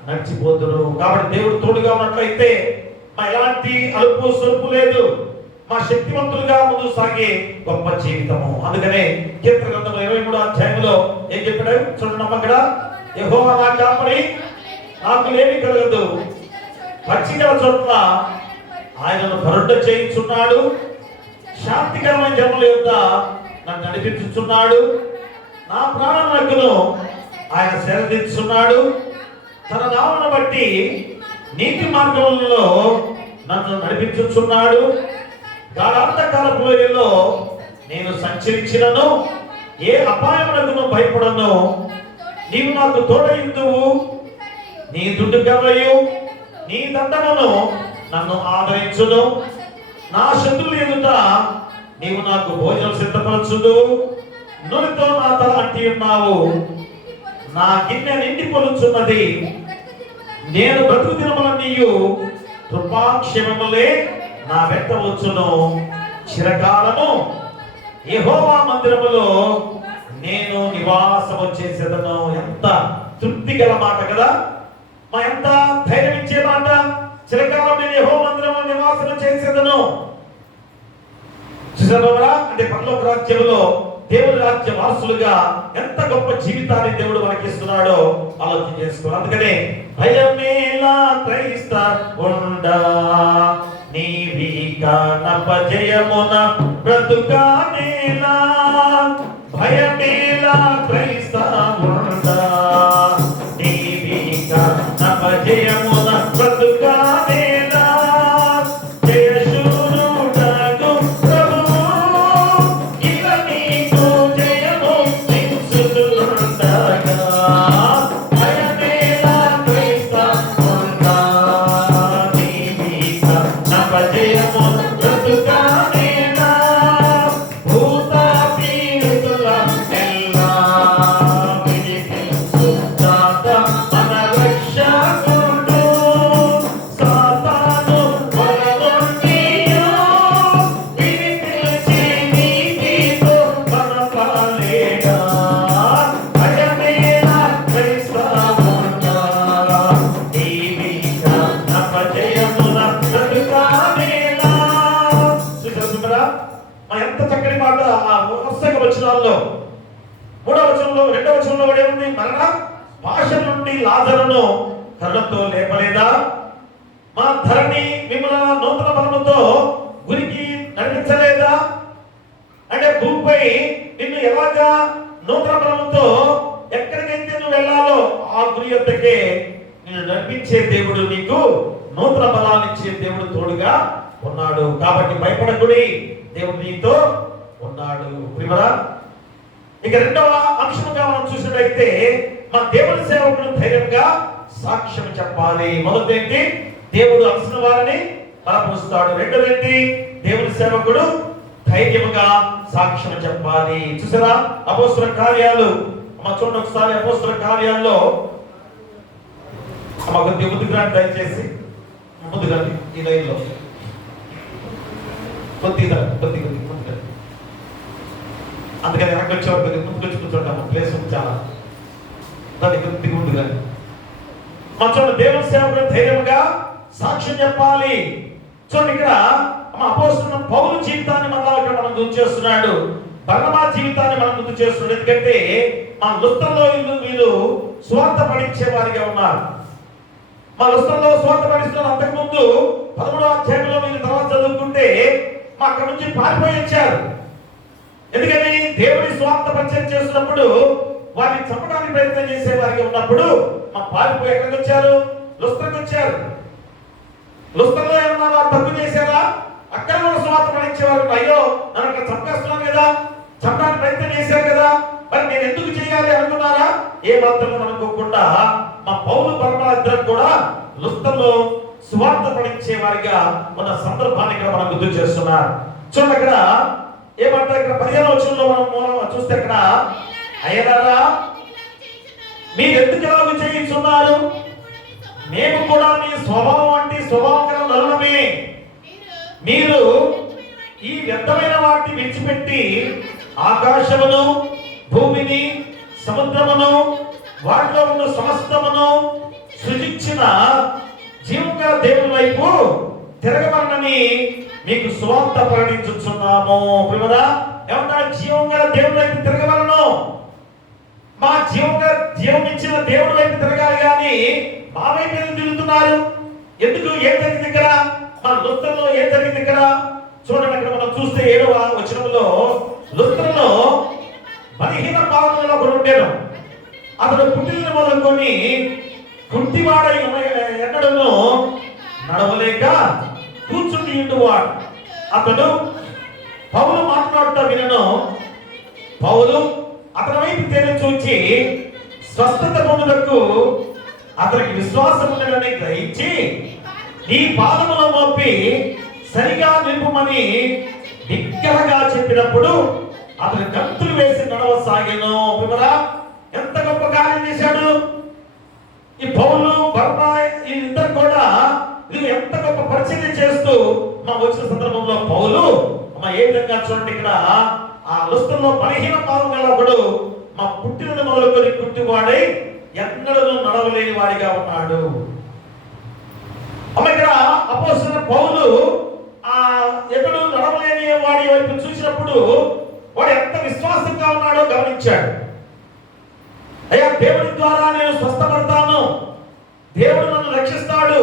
నడిచిపోదురు. కాబట్టి దేవుడు తోడుగా ఉన్నట్లయితే ఎలాంటి అలుపు సొలుపు లేదు, మా శక్తివంతులుగా ముందు సాగే గొప్ప జీవితము. అందుకనే కీర్తన గ్రంథం 23వ అధ్యాయంలో ఏం చెప్పాడు చూడండి అక్కడ, యెహోవా నా కాపరి, నాకు లేమి కలగదు, పచ్చికల చోట్ల ఆయనను భరుండ చేయించున్నాడు, శాంతికరమైన జన్మల యొద్ద నన్ను నడిపించుచున్నాడు, నా ప్రాణములను ఆయన శరణిస్తున్నాడు, తన నామమును బట్టి నీతి మార్గములలో నన్ను నడిపించుచున్నాడు, గాఢాంధకారపు లోయలో నేను సంచరించినను ఏ అపాయమునకును భయపడను, నీవు నాకు తోడయుందువు, నీ దుడ్డు కర్రయు నీ దండమును నన్ను ఆదరించును, నా శత్రువుల ఎదుట నీవు నాకు భోజనం సిద్ధపరచుదు, నూనెతో నా తల అంటి ఉన్నావు, నా గిన్నె నిండి పొలుచున్నది. నేను బ్రతుకు దినములన్నీయు కృపాక్షేమములే నా వెంట వచ్చును. చిరకాలము యెహోవా మందిరములో నేను నివాసము చేసేదను. ఎంత తృప్తి గల మాట కదా, మా ఎంత ధైర్యం ఇచ్చే మాట. చిరకాలం నేను యెహోవా మందిరములో నివాసము చేసేదను. చూసారా, అంటే పరలోక రాజ్యములో దేవుని రాజ్య వారసులుగా ఎంత గొప్ప జీవితాన్ని దేవుడు మనకి ఇస్తున్నాడో ఆలోచన చేసుకోవాలి. అందుకనే భయమేలా క్రైస్త ఉండా నీవిక నపజయమున బ్రతుకానేలా. భయమేలా క్రైస్త ఉండా నీవిక నపజయమున బ్రతుకానేలా. ఎంత చక్కని మాట ఆ వరుసగా వచనాల్లో. 3వ వచనంలో 2వ వచనంలో కూడా ఏముంది? మరణ భాష నుండి లాజరును కళ్ళతో లేపలేదా? మా ధరణి మిమ్మల్ని నూతన బలముతో గురికి నడిపించలేదా? అంటే భూమిపై నిన్ను ఎలాగా నూతన బలముతో ఎక్కడికైతే నువ్వు వెళ్ళాలో ఆ గురి యొద్దకే నిన్ను నడిపించే దేవుడు, నీకు నూతన బలాన్ని ఇచ్చే దేవుడు తోడుగా ఉన్నాడు. కాబట్టి భయపడకుడి, దేవుడు నీతో ఉన్నాడు. ప్రియరా, ఇక 2వ అంశంగా మనం చూసినట్లయితే మా దేవుని సేవకుడు ధైర్యంగా సాక్ష్యం చెప్పాలి. మొదటి దేవుడు అలసిన వారిని బలపరుస్తాడు. రెండోది దేవుని సేవకుడు ధైర్యముగా సాక్ష్యం చెప్పాలి. చూసారా, అపోస్తల కార్యాలు చూడండి ఒకసారి. అపోస్తల కార్యాల్లో కొద్ది ముందుకు రండి దయచేసి. ముందుగా ఈ లైన్లో కొద్దిగా అందుకని వెనక్కి వచ్చేవారు కొద్దిగా ముందుకు వచ్చి కూర్చోండి. ప్లేస్ చాలా దాన్ని కొద్దిగా ముందుగా. మా చూడండి, దేవుని సేవకుడు ధైర్యంగా సాక్ష్యం చెప్పాలి. చూడండి, ఇక్కడ మా అపోస్తలుడైన పౌలు జీవితాన్ని మనం గుర్తు చేస్తున్నాడు. బర్నబా జీవితాన్ని మనం గుర్తు చేస్తున్నాడు. ఎందుకంటే మా లుస్త్రలో వీళ్ళు స్వార్థ పడించే వారిగా ఉన్నారు. మా లుస్త్రలో స్వార్థ పడిస్తున్నారు. అంతకుముందు 13వ అధ్యాయంలో మీరు తర్వాత చదువుకుంటే మా అక్కడ నుంచి పారిపోయి వచ్చారు. ఎందుకని దేవుని స్వార్థ పరిచయం చేస్తున్నప్పుడు వారిని చంపడానికి ప్రయత్నం చేసే వారిగా ఉన్నప్పుడు మా పారిపోయి ఎక్కడికి వచ్చారు? లుస్త్రకు వచ్చారు. లుస్త్రలో ఏమన్నా వారు తప్పు చేశారా? అక్కడ కూడా స్వార్థ పడించేవారు. అయ్యో, నన్ను అక్కడ చంపేస్తున్నాను కదా, చంపడానికి ప్రయత్నం చేశారు కదా, మరి నేను ఎందుకు చేయాలి అనుకున్నారా? ఏ మాత్రం అనుకోకుండా మా పౌలు బర్నబా ఇద్దరు కూడా లుస్త్రలో స్వార్థ పడించే వారిగా ఉన్న సందర్భాన్ని ఇక్కడ మనం గుర్తు చేస్తున్నారు. చూడండి, అక్కడ ఏమంటారు? ఇక్కడ 15వ వచనంలో మనం చూస్తే అక్కడ అయ్యలారా మీరు ఎందుకు ఎలాగూ చేయించున్నారు? మేము కూడా మీ స్వభావం వంటి స్వభావం గల నరులమే. మీరు ఈ వ్యర్థమైన వాటిని విడిచిపెట్టి ఆకాశమును, భూమిని, సముద్రమును, వాటిలో ఉన్న సమస్తమును సృజించిన జీవగల దేవుని వైపు తిరగమని మీకు సువార్త ప్రకటించుచున్నాము. ప్రియరా, ఏమన్నా జీవగల దేవుని వైపు తిరగమలను. మా జీవం ఇచ్చిన దేవుడి వైపు తిరగాలి కానీ మా వైపు ఎందుకు తిరుగుతున్నారు? ఎందుకు? ఏం జరిగింది ఇక్కడ? మా లుస్త్రలో ఏం జరిగింది ఇక్కడ? చూడండి, అక్కడ మనం చూస్తే 7వ వచనంలో లుస్త్రలో బలహీన పాదములలో ఒకడు ఉండేను. అతడు పుట్టిన మొదలుకొని కుంటివాడై ఎన్నడను నడవలేక కూర్చుని ఉండువాడు. అతడు పౌలు మాట్లాడుతూ వినను. పౌలు అతని వైపు తేరి చూచి స్వస్థత పొందుటకు అతనికి విశ్వాసం ఉండదని గ్రహించి నీ పాదములో మోపి సరిగా నిలుపుమని బిగ్గరగా చెప్పినప్పుడు అతని గంతులు వేసి నడవసాగెను. ఎంత గొప్ప కార్యం చేశాడు. ఈ పౌలు బర్నబా వీళ్ళిద్దరు కూడా ఇది ఎంత గొప్ప పరిచయం చేస్తూ మా వచ్చిన సందర్భంలో పౌలు ఏ విధంగా చూడండి, ఇక్కడ ఆ లుస్త్రలో బలహీన పాదం గల ఒకడు మా పుట్టినది మొదలుకొని పుట్టివాడై ఎన్నడూ నడవలేని వాడిగా ఉన్నాడు. ఇక్కడ అపోస్తలుడైన పౌలు ఆ ఎన్నడూ నడవలేని వాడి వైపు చూసినప్పుడు వాడు ఎంత విశ్వాసంగా ఉన్నాడో గమనించాడు. అయ్యా, దేవుడి ద్వారా నేను స్వస్థపడతాను, దేవుడు నన్ను రక్షిస్తాడు,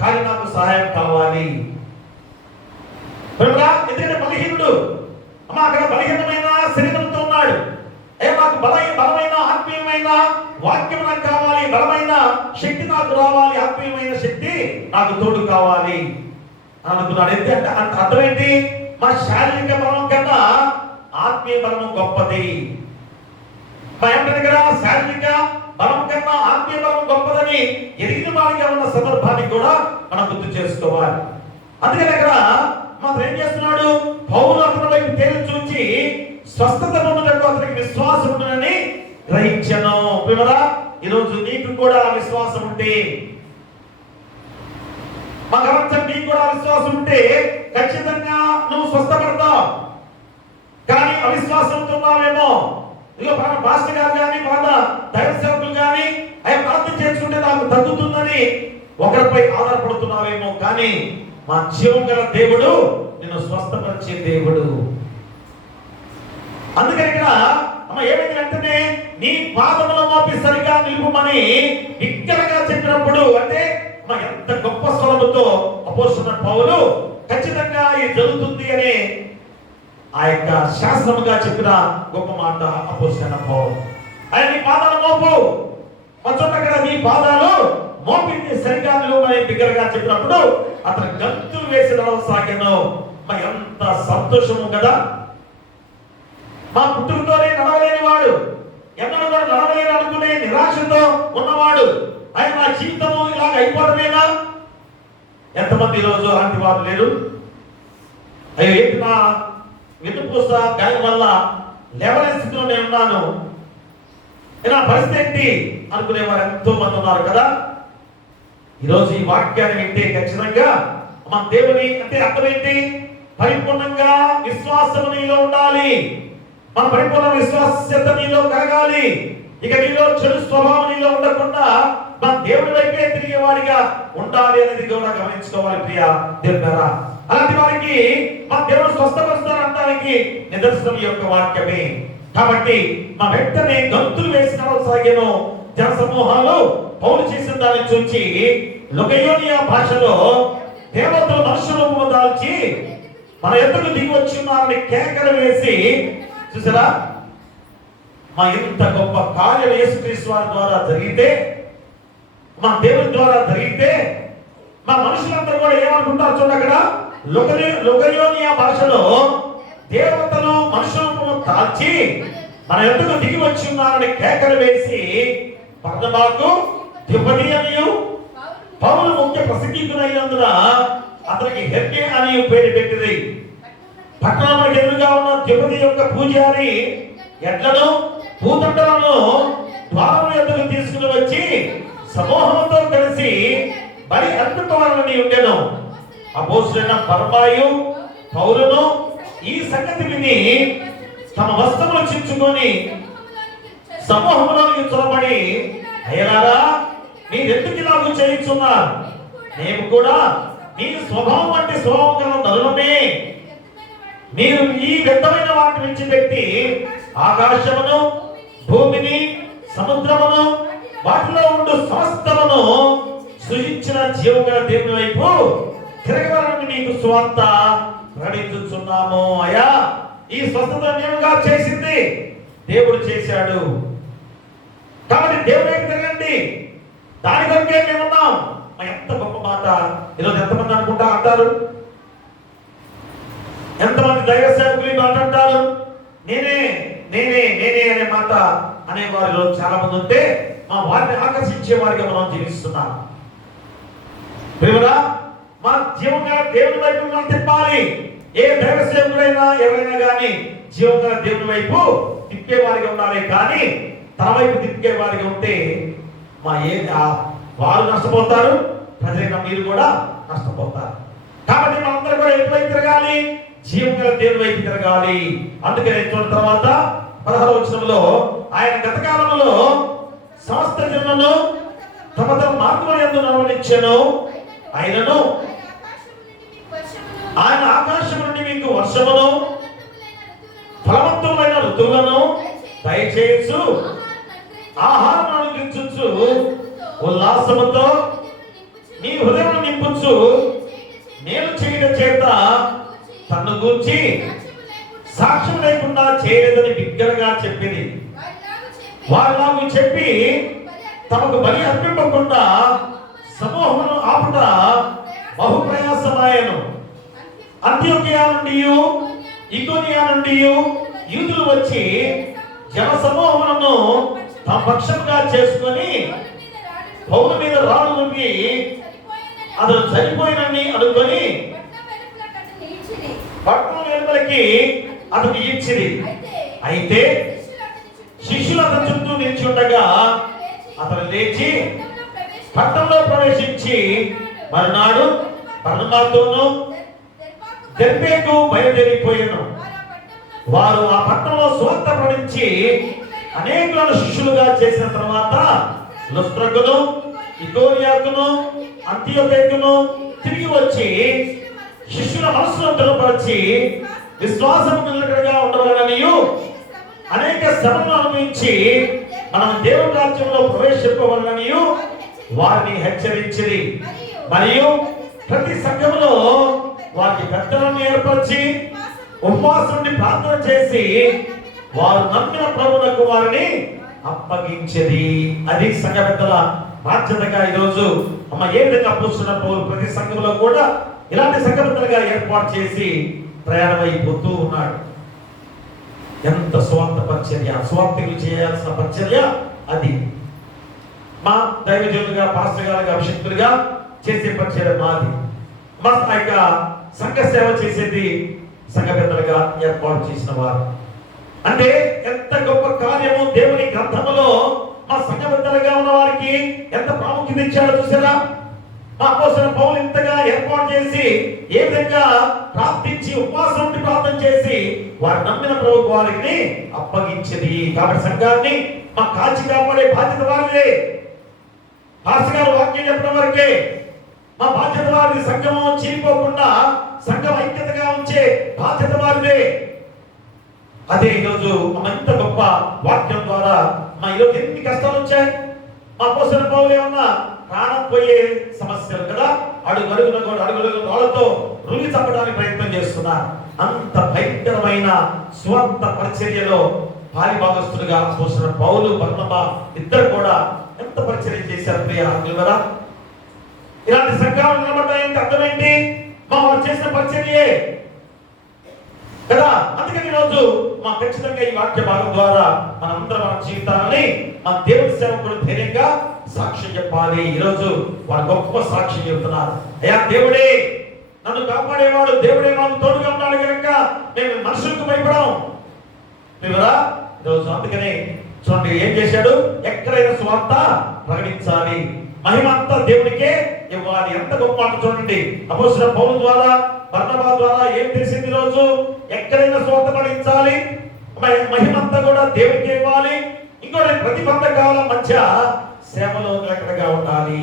కానీ నాకు సహాయం కావాలి. ఎందుకంటే బలహీనుడు, అక్కడ బలహీనమైన శరీరంతో ఉన్నాడు. అయ్యా, నాకు బలమైన ఆత్మీయమైన వాక్యం నాకు కావాలి, బలమైన శక్తి నాకు రావాలి, ఆత్మీయమైన శక్తి నాకు తోడు కావాలి అనుకున్నాడు. ఎందుకంటే అర్థం ఏంటి? మా శారీరక బలం కన్నా ఆత్మీయ బలము గొప్పది. దగ్గర శారీరక బలం కన్నా ఆత్మీయ బలం గొప్పదని ఎరిగిన వాడిగా ఉన్న సందర్భాన్ని కూడా మనం గుర్తు చేసుకోవాలి. అందుకని అక్కడ మనం ఏం చేస్తున్నాడు? పౌలు అతని వైపు తేలి చూచి స్వస్థత పొందుటకు అతనికి విశ్వాసం ఉంటుందని గ్రహించను. ఈరోజు నీకు కూడా విశ్వాసం ఉంటే, మా గమనించండి, నీకు కూడా విశ్వాసం ఉంటే ఖచ్చితంగా నువ్వు స్వస్థపడతావు. కానీ అవిశ్వాసంతో ఉన్నావేమో, ఇక పాస్టర్ గారు కానీ దైవ సేవకులు కానీ అవి ప్రార్థన చేసుకుంటే నాకు తగ్గుతుందని ఒకరిపై ఆధారపడుతున్నావేమో, కానీ మా జీవం గల దేవుడు నిన్ను స్వస్థపరిచే దేవుడు. అందుకని ఇక్కడ ఏమైంది వెంటనే నీ పాదముల మోపి సరిగా నిలుపుమని బిగ్గరగా చెప్పినప్పుడు, అంటే ఎంత గొప్ప స్వరముతో అపోస్తలుడైన పౌలు ఖచ్చితంగా ఇది జరుగుతుంది అని ఆ యొక్క శాస్త్రముగా చెప్పిన గొప్ప మాట అపోస్తలుడైన పౌలు. ఆయన నీ పాదాలు మోపు, అక్కడ నీ పాదాలు మోపింది సరిగా నిలువమని బిగ్గరగా చెప్పినప్పుడు అతను గంతులు వేసి నడవసాగాను. ఎంత సంతోషము కదా! మా పుట్టుకతోనే నడవలేని వాడు, ఎన్నడూ కూడా నడవలేని అనుకునే నిరాశతో ఉన్నవాడు, ఆయన నా జీవితము ఇలాగ అయిపోవడమేనా? ఎంతమంది ఈరోజు అలాంటి వారు లేరు? అయ్యో, ఏంటి నా వెన్నుపూస గాయం వల్ల లేవలేని స్థితిలో నేను ఉన్నాను, నా పరిస్థితి ఏంటి అనుకునే వారు ఎంతో మంది ఉన్నారు కదా. ఈరోజు ఈ వాక్యాన్ని వింటే ఖచ్చితంగా మన దేవుని అంటే అర్థం ఏంటి? పరిపూర్ణంగా విశ్వాసము నీలో ఉండాలి, మన పరిపూర్ణ విశ్వాసత నీలో కలగాలి. ఇక నీలో చెడు స్వభావం నీలో ఉండకుండా మన దేవుడి వైపే తిరిగేవాడిగా ఉండాలి అనేది కూడా గమనించుకోవాలి ప్రియ దేవుడారా. అలాంటి వారికి మన దేవుడు స్వస్థపరుస్తానంటానికి నిదర్శనం యొక్క వాక్యమే. కాబట్టి మా వెంటనే గంతులు వేసి నడవసాగాను. జన సమూహాలు పౌలు చేసిన దాన్ని చూచి లుకయోనియా భాషలో దేవతలు మనుష్య రూపము దాల్చి మన ఎద్దుకు దిగి వచ్చిన్నారని కేకలు వేసి, చూసారా, మా ఇంత గొప్ప కార్యం యేసుక్రీస్తు వారి ద్వారా జరిగితే, మా దేవుని ద్వారా జరిగితే మా మనుషులందరూ కూడా ఏమనుకుంటారు చూడండి. అక్కడ లుకయోనియా భాషలో దేవతలు మనుష్య రూపము దాల్చి మన ఎద్దుకు దిగి వచ్చిన్నారని కేకలు వేసి బర్నబాకు ద్విపది అనియు పౌలు ముఖ్య ప్రసంగికుడైనందున అతనికి హెర్మే అని పేరు పెట్టింది. పట్టణానికి ఎదురుగా ఉన్న ద్విపది యొక్క పూజారి ఎడ్లను భూతండలను ద్వారం ఎద్దుకు తీసుకుని వచ్చి సమూహంతో కలిసి బలి అర్పింపవాలని ఉండెను. అపోస్తలుడైన బర్నబాయు పౌలును ఈ సంగతి విని తమ వస్త్రములు చించుకొని సమూహంలోకి చొరబడి, అయ్యలారా, మీరెందుకు ఇలాగూ చేయించున్నారు? మేము కూడా మీ స్వభావం అంటే స్వభావం గల నరులమే. మీరు ఈ వ్యర్థమైన వాటి విడిచిపెట్టి ఆకాశమును, భూమిని, సముద్రమును, వాటిలో ఉండు సమస్తమును సృజించిన జీవగల దేవుని వైపు తిరగవాలని మీకు స్వార్థ ప్రకటించుచున్నాము. అయ్యా, ఈ స్వస్థత మేముగా చేసింది దేవుడు చేశాడు. కాబట్టి దేవుడి వైపు తిరగండి, దాని కొరకే మేమున్నాం. ఎంత గొప్ప మాట! ఈరోజు ఎంతమంది అనుకుంటా అంటారు, ఎంతమంది దైవ సేవకులు మాట్లాడతారు, నేనే నేనే నేనే అనే మాట అనేవారు ఈరోజు చాలా మంది ఉంటే మా వారిని ఆకర్షించే వారిగా మనం జీవిస్తున్నాం. మా జీవంగా దేవుని వైపు మనం తిప్పాలి. ఏ దైవ సేవకుడైనా ఎవరైనా కానీ జీవంగా దేవుని వైపు తిప్పేవారిగా ఉండాలి. కానీ తన వైపు తిరిగే వారికి ఉంటే వారు నష్టపోతారు, ప్రజలైన మీరు కూడా నష్టపోతారు. కాబట్టి మనందరూ కూడా ఎటువైపు తిరగాలి? జీవం గల దేవుని వైపు తిరగాలి. అందుకనే చూసిన తర్వాత 16వ వచనంలో ఆయన గత కాలంలో సమస్త జనులను తమ తమ మార్గముల యందు నడవనిచ్చెను. ఆయనను ఆయన ఆకాశం నుండి మీకు వర్షమును ఫలవంతమైన ఋతువులను దయచేయచ్చు, ఆహారం అనుగ్రహించు, ఉల్లాసముతో మీ హృదయం నింపుచు, మేలు చేయడం చేత తన్ను గూర్చి సాక్ష్యం లేకుండా చేయలేదని బిగ్గరగా చెప్పింది. వారిలాగు చెప్పి తమకు బలి అర్పింపకుండా సమూహమును ఆపుట బహు ప్రయాసమాయను. అంత్యోకియా నుండి ఇకోనియా నుండి యూదులు వచ్చి జన సమూహములను తమ పక్షంగా చేసుకొని పౌలు మీద రాళ్ళు నుండి అతను చనిపోయినని అనుకొని పట్టణం వెలుపలికి అతను ఈడ్చిరి. అయితే శిష్యులు అతని చుట్టూ నిలిచి ఉండగా అతను లేచి పట్టణంలో ప్రవేశించి మరునాడు బర్నబాతోను దెర్బేకు బయలుదేరిపోయాను. వారు ఆ పట్టణంలో సువార్త ప్రకటించి అనేకులను శిష్యులుగా చేసిన తర్వాత లుస్త్రకును, ఇకోనియాకును, అంతియోకేకును తిరిగి వచ్చి శిష్యుల మనసును దృఢపరిచి విశ్వాసము నిలకడగా ఉండవలననియు అనేక శ్రమలను అనుభవించి మనం దేవుని రాజ్యంలో ప్రవేశింపవలననియు వారిని హెచ్చరించిరి. మరియు ప్రతి సంఘములో వారికి పెద్దలను ఏర్పరిచి ఉపవాసం నుండి ప్రార్థన చేసి వారు నమ్మిన ప్రభువునకు వారిని అప్పగించేది. అది సంఘ పెద్దల బాధ్యతగా ఈరోజు ఏ విధంగా అప్పొస్తున్న పౌలు ప్రతి సంఘంలో కూడా ఇలాంటి సంఘ పెద్దలుగా ఏర్పాటు చేసి ప్రయాణం అయిపోతూ ఉన్నాడు. ఎంత స్వార్థ పరిచర్య, స్వార్థకులు చేయాల్సిన పరిచర్య అది. మా దైవజనులుగా పాస్టర్ గారుగా అభిషేకులుగా చేసే పరిచర్య మాది. మా యొక్క సంఘ సేవ చేసేది సంఘ పెద్దలుగా ఏర్పాటు చేసిన వారు. అంటే ఎంత గొప్ప కార్యము దేవుని గ్రంథములో మా సంఘ పెద్దలుగా ఉన్న వారికి ఎంత ప్రాముఖ్యత ఇచ్చాడో చూసారా? మా అపోస్తలుడైన పౌలు ఇంతగా ఏర్పాటు చేసి ఏ విధంగా ప్రార్థించి ఉపవాసం ఉండి ప్రార్థన చేసి వారు నమ్మిన ప్రభువుకు వారిని అప్పగించింది. కాబట్టి సంఘాన్ని మా కాచి కాపాడే బాధ్యత వారిదే. పాస్టర్ గారు వాక్యం చెప్పడం వరకే మా బాధ్యత వారిది. సంఘము చీలిపోకుండా సంఘం ఐక్యతగా ఉంచే బాధ్యత వారిదే. అదే ఈరోజు ఇంత గొప్ప వాక్యం ద్వారా మా ఈరోజు ఎన్ని కష్టాలు వచ్చాయి. మా అపోస్తలుడైన పౌలు ఏమన్నా ప్రాణం పోయే సమస్యలు కదా, అడుగడుగున వాళ్ళతో రుగి చంపడానికి ప్రయత్నం చేస్తున్నారు. అంత భయంకరమైన స్వార్థ పరిచర్యలో పాలిభాగస్తులుగా అపోస్తలుడైన పౌలు, బర్నబా ఇద్దరు కూడా ఎంత పరిచర్య చేశారు ప్రియ కదా. ఇలాంటి సంఘాలు నిలబడ్డాయంటే అర్థం ఏంటి? వాళ్ళు చేసిన పరిచర్యే కదా. అందుకని ఈరోజు మా ఖచ్చితంగా ఈ వాక్య భాగం ద్వారా మనందరం మన జీవితాలని మన దేవుడి సేవకుడు ధైర్యంగా సాక్ష్యం చెప్పాలి. ఈరోజు వారు గొప్ప సాక్ష్యం చెబుతున్నారు. అయ్యా దేవుడే నన్ను కాపాడేవాడు, దేవుడే మాకు తోడుగా ఉన్నాడు కనుక మేము మనుషులకు భయపడం కదా ఈరోజు. అందుకనే చూడండి ఏం చేశాడు, ఎక్కడైనా స్వార్థ ప్రకటించాలి, మహిమ అంతా దేవునికే ఇవ్వాలి. ఎంత గొప్ప మాట చూడండి. అపోస్తలుడైన పౌలు ద్వారా, బర్నబా ద్వారా ఏం తెలిసింది? రోజు ఎక్కడైనా స్వార్థ ప్రకటించాలి, మహిమ అంతా కూడా దేవునికే ఇవ్వాలి. ఇంకోటి ప్రతిబంధకాల మధ్య సేవలో నిలకడగా ఉండాలి.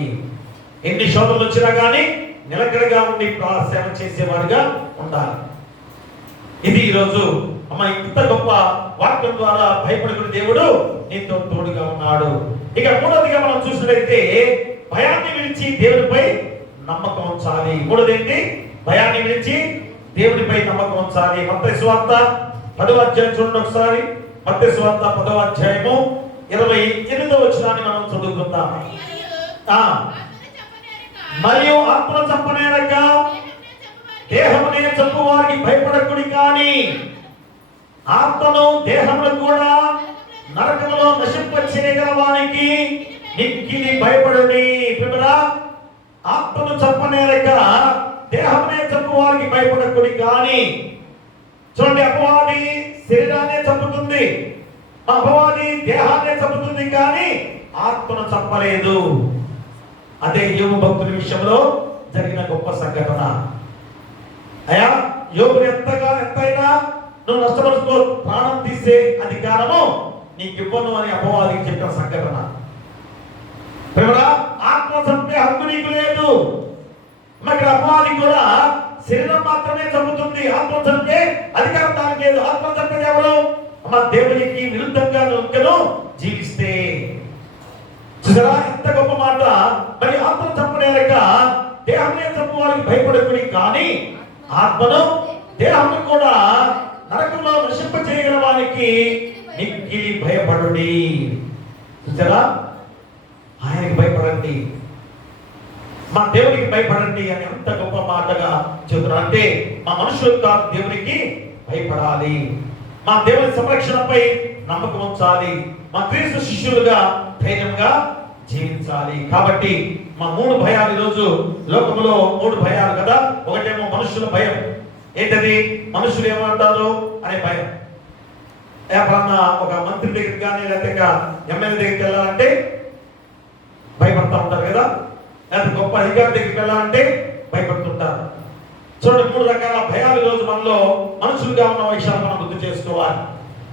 ఎన్ని శోధనలు వచ్చినా కానీ నిలకడగా ఉండి సేవ చేసేవాడిగా ఉండాలి. ఇది ఈరోజు ఇంత గొప్ప వాక్యం ద్వారా భయపడుకునే దేవుడు నీతో తోడుగా ఉన్నాడు. ఇక మూడవదిగా మనం చూసినట్లయితే భయాన్ని విడిచి దేవునిపై నమ్మకం ఉంచాలి. మూడోది ఏంటి? భయాన్ని విడిచి దేవునిపై నమ్మకం ఉంచాలి. మత్తయి సువార్త 10వ అధ్యాయం చూడండి ఒకసారి. మత్తయి సువార్త 10వ అధ్యాయము 28వ వచనాన్ని మనం చదువుకుందాం. మరియు ఆత్మను చంపనేరక దేహమునే చంపు వారికి భయపడకుడి, కానీ ఆత్మను దేహమును కూడా నరకములో నశింపచేయగల వానికి నిక్కిని భయపడుడి. పిల్లరా, ఆత్మను చంపనేరక దేహమునే చంపు వారికి భయపడకుడి, కానీ చూడండి అపవాది శరీరాన్ని చంపుతుంది, మా అపవాది దేహాన్ని చంపుతుంది కానీ ఆత్మను చంపలేదు. అదే యోబు భక్తుడి విషయంలో జరిగిన గొప్ప సంఘటన. అయ్యా, యోబుని ఎంతైనా నువ్వు నష్టపరుచుకో, ప్రాణం తీసే అధికారము నీకు ఇవ్వను అని అపవాదికి చెప్పిన సంఘటన. ఆత్మ చంపే హక్కు నీకు లేదు. మరి అపవాది కూడా శరీరం మాత్రమే చంపుతుంది, ఆత్మ చంపే అధికారం దానికి లేదు. ఆత్మ చంపేది ఎవరు? మా దేవునికి విరుద్ధంగా నువ్వు జీవిస్తే. చూసారా ఎంత గొప్ప మాట. మరి ఆత్మ చంపలేక దేహాన్ని చంపు వారికి భయపడకుడి, కానీ ఆత్మను దేహాన్ని కూడా నరకంలో నశింప చేయగల వారికి మిక్కిలి భయపడుడి. చూసారా, ఆయనకి భయపడండి, మా దేవునికి భయపడండి అని ఎంత గొప్ప మాటగా చెబుతున్నారు. అంటే మా మనుషులకు కాదు, దేవునికి భయపడాలి. మా దేవుని సంరక్షణపై నమ్మకం ఉంచాలి. మా క్రీస్తు శిష్యులుగా ధైర్యంగా జీవించాలి. కాబట్టి మా 3 భయాలు ఈరోజు లోకంలో 3 భయాలు కదా. ఒకటేమో మనుషుల భయం. ఏంటది? మనుషులు ఏమంటారు అనే భయం. ఎప్పుడన్నా ఒక మంత్రి దగ్గరికి కానీ లేకపోతే ఎమ్మెల్యే దగ్గరికి వెళ్ళాలంటే భయపడతా ఉంటారు కదా, లేకపోతే గొప్ప అధికారి దగ్గరికి వెళ్ళాలంటే భయపడుతుంటారు. చూడండి, 3 రకాల భయాలు ఈరోజు మనలో మనుషులుగా ఉన్న విషయాలు మనం గుర్తు చేసుకోవాలి.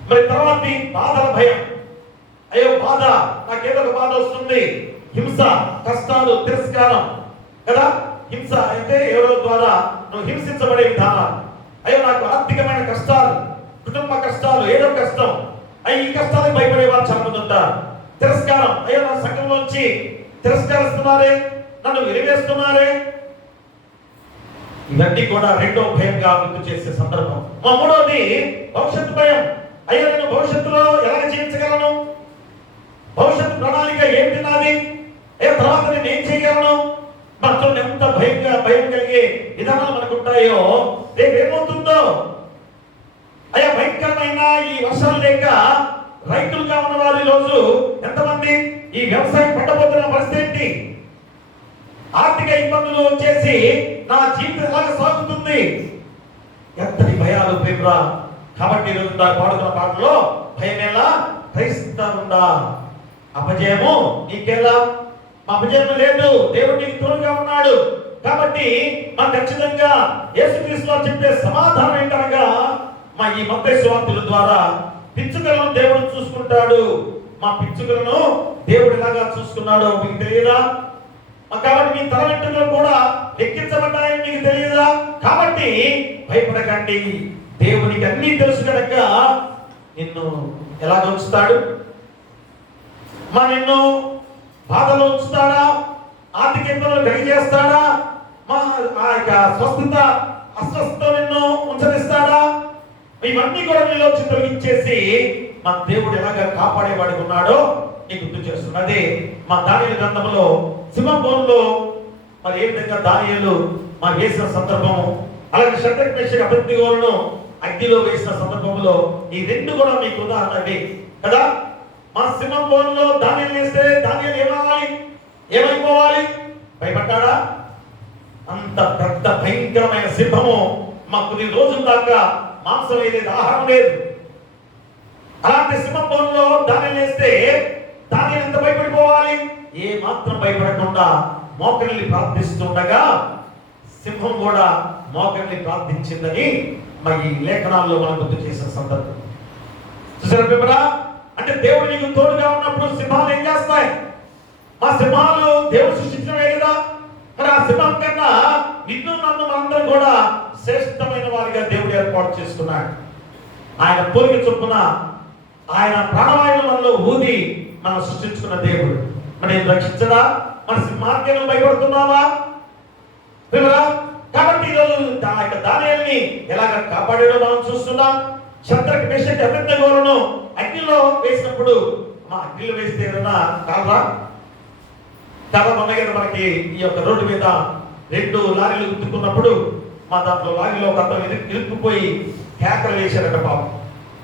మరి తర్వాత బాధల భయం. అయ్యో బాధ, నాకేదో ఒక బాధ వస్తుంది. హింస, కష్టాలు, తిరస్కారం కదా. హింస అంటే ఎవరో ద్వారా నువ్వు హింసించబడే విధానాలు. అయ్యో నాకు ఆర్థికమైన కష్టాలు, కుటుంబ కష్టాలు, ఏదో కష్టం, అయ్యి ఈ కష్టాలకు భయపడే వారు చాలా మంది ఉంటారు. తిరస్కారం, అయ్యో నా సంఘంలోంచి తిరస్కరిస్తున్నారే, నన్ను వెలివేస్తున్నారే. ఇవన్నీ కూడా రెండో భయంగా గుర్తు చేసే సందర్భం. మా 3వది భవిష్యత్తు భయం. అయ్యో నేను భవిష్యత్తులో ఎలా జీవించగలను, భవిష్యత్తు ప్రణాళిక ఏంటి నాది, తర్వాత నేను ఏం చేయగలను. మనతో ఎంత భయం కలిగే విధానాలు మనకు ఉంటాయో, రేపు ఏమవుతుందో. అయ్యా, భయంకరమైన ఈ వర్షాలు లేక రైతులుగా ఉన్న వారు ఈరోజు ఎంతమంది ఈ వ్యవసాయం పట్టబోతున్న పరిస్థితి ఏంటి? ఆర్థిక ఇబ్బందులు వచ్చేసి నా జీవితం ఎలాగ సాగుతుంది? ఎంతటి భయాలు ప్రేమరా. కాబట్టి ఈరోజు పాడుతున్న పాటలో భయమేలా క్రైస్తవుడా, అపజయము నీకెలా. మా అపజయం లేదు, దేవుడు నీకు తోడుగా ఉన్నాడు. కాబట్టి మా ఖచ్చితంగా యేసుక్రీస్తులో చెప్పే సమాధానం ఏంటనగా, మా ఈ మత్తయి సువార్తల ద్వారా పిచ్చుకలను దేవుడు చూసుకుంటాడు. మా పిచ్చుకలను దేవుడు ఎలాగా చూసుకున్నాడో మీకు తెలియదా? కాబట్టి మీ తల వెంట్రుకలు కూడా లెక్కించబడ్డాయని మీకు తెలియదా? కాబట్టి భయపడకండి, దేవునికి అన్నీ తెలుసు కనుక నిన్ను ఎలాగ ఉంచుతాడు. నిన్ను బాధలో ఉంచుతాడా, ఆర్థిక ఇబ్బందులు కలిగజేస్తాడా, మా ఆ యొక్క స్వస్థత అస్వస్థత నిన్ను ఉంచనిస్తాడా? ఇవన్నీ కూడా నీలో తొలగించేసి మా దేవుడు ఎలాగ కాపాడేవాడిగా ఉన్నాడో నీకు గుర్తు చేస్తున్నది. మా దానియేలు గ్రంథంలో సింహంలో మరి ఏ విధంగా దానియేలు మా వేసిన సందర్భము, అలాగే షడ్రక్ మేషక్ అబేద్నెగోలను అగ్నిలో వేసిన సందర్భంలో ఈ 2 కూడా మీకు ఉదాహరణవి కదా. మా సింహంలో దానియేలు వేస్తే దానియేలు ఏమైపోవాలి? భయపడ్డాడా? అంత పెద్ద భయంకరమైన సింహము మా కొన్ని రోజుల దాకా మాంసం లేదు, ఆహారం లేదు. అలాంటి సింహంలో దానియేలు వేస్తే దానియేలు ఎంత భయపడిపోవాలి? ఏ మాత్రం భయపడకుండా మోకరిల్లి ప్రార్థిస్తుండగా సింహం కూడా మోకరిల్లి ప్రార్థించిందని మరి ఈ లేఖనాల్లో మనం గుర్తు చేసిన సందర్భం చూసారా? అంటే దేవుడు నీకు తోడుగా ఉన్నప్పుడు సింహాలు ఏం చేస్తాయి? మా సింహాలు దేవుడు సృష్టించడమే కదా. మరి ఆ సింహం కన్నా నిన్ను నన్ను మనందరం కూడా శ్రేష్టమైన వారిగా దేవుడు ఏర్పాటు చేసుకున్నాడు. ఆయన పోలిక చొప్పున ఆయన ప్రాణవాయువు మనలో ఊది మనం సృష్టించుకున్న దేవుడు. మరి నేను రక్షించడా? మన సింహానికి భయపడుతున్నావా? కాబట్టి ఈరోజు దానియేలుని ఎలాగ కాపాడాడో మనం చూస్తున్నాం. షడ్రక్ మేషక్ అబేద్నెగోలను అగ్నిలో వేసినప్పుడు మా అగ్నిలో వేస్తే ఏదన్నా కాదా? ఉన్నాయి కదా మనకి ఈ యొక్క రోడ్డు మీద 2 లారీలు గుద్దుకున్నప్పుడు మా దాంట్లో లారీలో ఒక అతను ఇరుక్కుపోయి కేకలు వేశారట, పాపం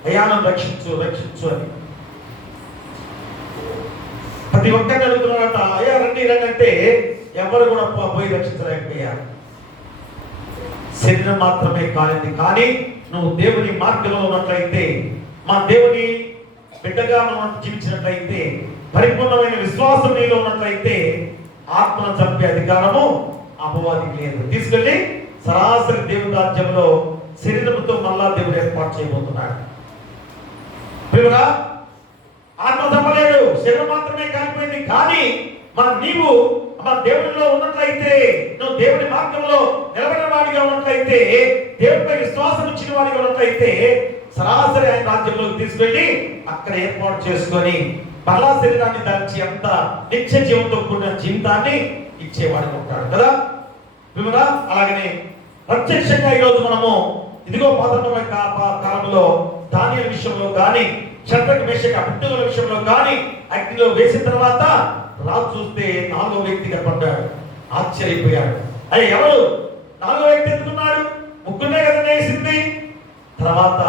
అయ్యా నన్ను రక్షించు రక్షించు అని. ప్రతి ఒక్కరిని అడుగుతున్నారట, అయ్యా రండి రండి అంటే ఎవరు కూడా పోయి రక్షించలేకపోయారు. శరీరం మాత్రమే కాలింది. కానీ నువ్వు దేవుని మార్గంలో ఉన్నట్లయితే, మా దేవుని బిడ్డగా మనం జీవించినట్లయితే, పరిపూర్ణమైన విశ్వాసం నీలో ఉన్నట్లయితే ఆత్మను చంపే అధికారము అపవాదికి లేదు. తీసుకెళ్ళి సరాసరి దేవుని రాజ్యంలో శరీరంతో మళ్ళా దేవుడు ఏర్పాటు చేయబోతున్నాడు. ప్రియురా, ఆత్మ చంపలేడు, శరీరం మాత్రమే కాలిపోయింది. కానీ నీవు మన దేవుడిలో ఉన్నట్లయితే, నువ్వు దేవుడి మార్గంలో నిలబడిన వాడిగా ఉన్నట్లయితే, దేవుడిపై విశ్వాసం ఇచ్చిన వాడిగా ఉన్నట్లయితే సరాసరి ఆయన రాజ్యంలోకి తీసుకెళ్ళి అక్కడ ఏర్పాటు చేసుకొని మరలా శరీరాన్ని దాల్చి అంత నిత్య జీవంతో కూడిన జీవితాన్ని ఇచ్చేవాడిగా ఉంటాడు కదా. ప్రియురా, అలాగనే ప్రత్యక్షంగా ఈరోజు మనము ఇదిగో పాత కాలంలో దానియేలు విషయంలో కానీ, షద్రక్ మేషక్ అబేద్నెగో విషయంలో కానీ అగ్నిలో వేసిన తర్వాత రాజు చూస్తే 4వ వ్యక్తి కనపడ్డాడు. ఆశ్చర్యపోయాడు. అయ్యా, ఎవరు 4వ వ్యక్తి ఎందుకున్నాడు? ముగ్గురే కదా వేసింది. తర్వాత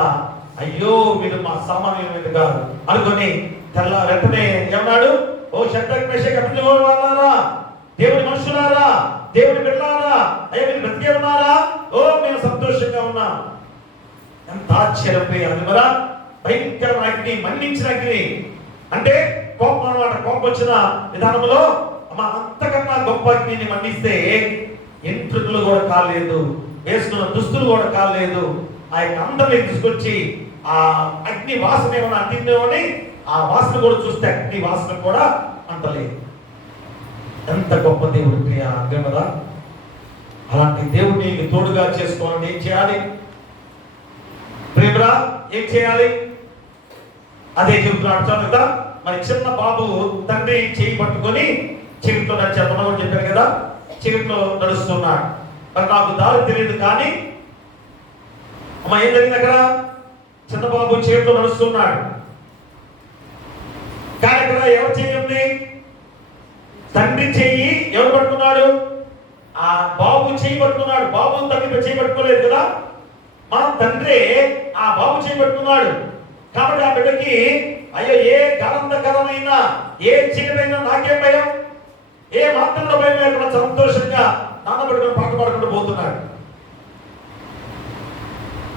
అయ్యో వీడు మా సామాన్యుల కాదు అనుకొని వెంటనే ఏమన్నాడు? ఓ షద్రక్ మేషక్ అబేద్నెగో వాళ్ళారా, దేవుని మనుషులారా, దేవుని బిడ్డలారా, అయ్యా మీరు బ్రతికే ఉన్నారా? ఓ మేము సంతోషంగా ఉన్నాం. ఎంత ఆశ్చర్యపోయారు కదా. భయంకరమైన అగ్ని, మన్నించిన అగ్ని అంటే కోపం అన్నమాట. కోపం వచ్చిన విధానంలో అంతకన్నా గొప్ప అగ్నిని మన్నిస్తే ఎంట్రుకలు కూడా కాలేదు, వేసుకున్న దుస్తులు కూడా కాలేదు. ఆ యొక్క అందరినీ తీసుకొచ్చి ఆ అగ్ని వాసన ఏమైనా అంటిందేమని ఆ వాసన కూడా చూస్తే అగ్ని వాసన కూడా అంటలేదు. ఎంత గొప్ప దేవుడు ప్రియ కదా. అలాంటి దేవుడిని తోడుగా చేసుకోవాలని ఏం చేయాలి? ప్రేమరా, ఏం చేయాలి? అదే చెబుతున్నాడు చాలు కదా. మరి చిన్న బాబు తండ్రి చేయి పట్టుకొని చీకట్లో నడిచేతను కూడా చెప్పారు కదా, చీకట్లో నడుస్తున్నాడు. మరి నాకు దారి తెలియదు కానీ ఏం జరిగింది అక్కడ? చిన్న బాబు చీకట్లో నడుస్తున్నాడు. కానీ అక్కడ ఎవరు చేయి ఉంది? తండ్రి చెయ్యి ఎవరు పట్టుకున్నాడు? ఆ బాబు చేయి పట్టుకున్నాడు. బాబు తండ్రి చేయి పట్టుకోలేదు కదా, మన తండ్రి ఆ బాబు చేయి పట్టుకున్నాడు. కాబట్టి ఆ బిడ్డకి అయ్యో ఏ గనందకరమైన ఏ చీకటైనా నాకేం భయం, ఏ మాత్రంలో భయం లేకుండా సంతోషంగా నాన్న పట్టుకుని పాట పాడుకుంటూ పోతున్నాడు.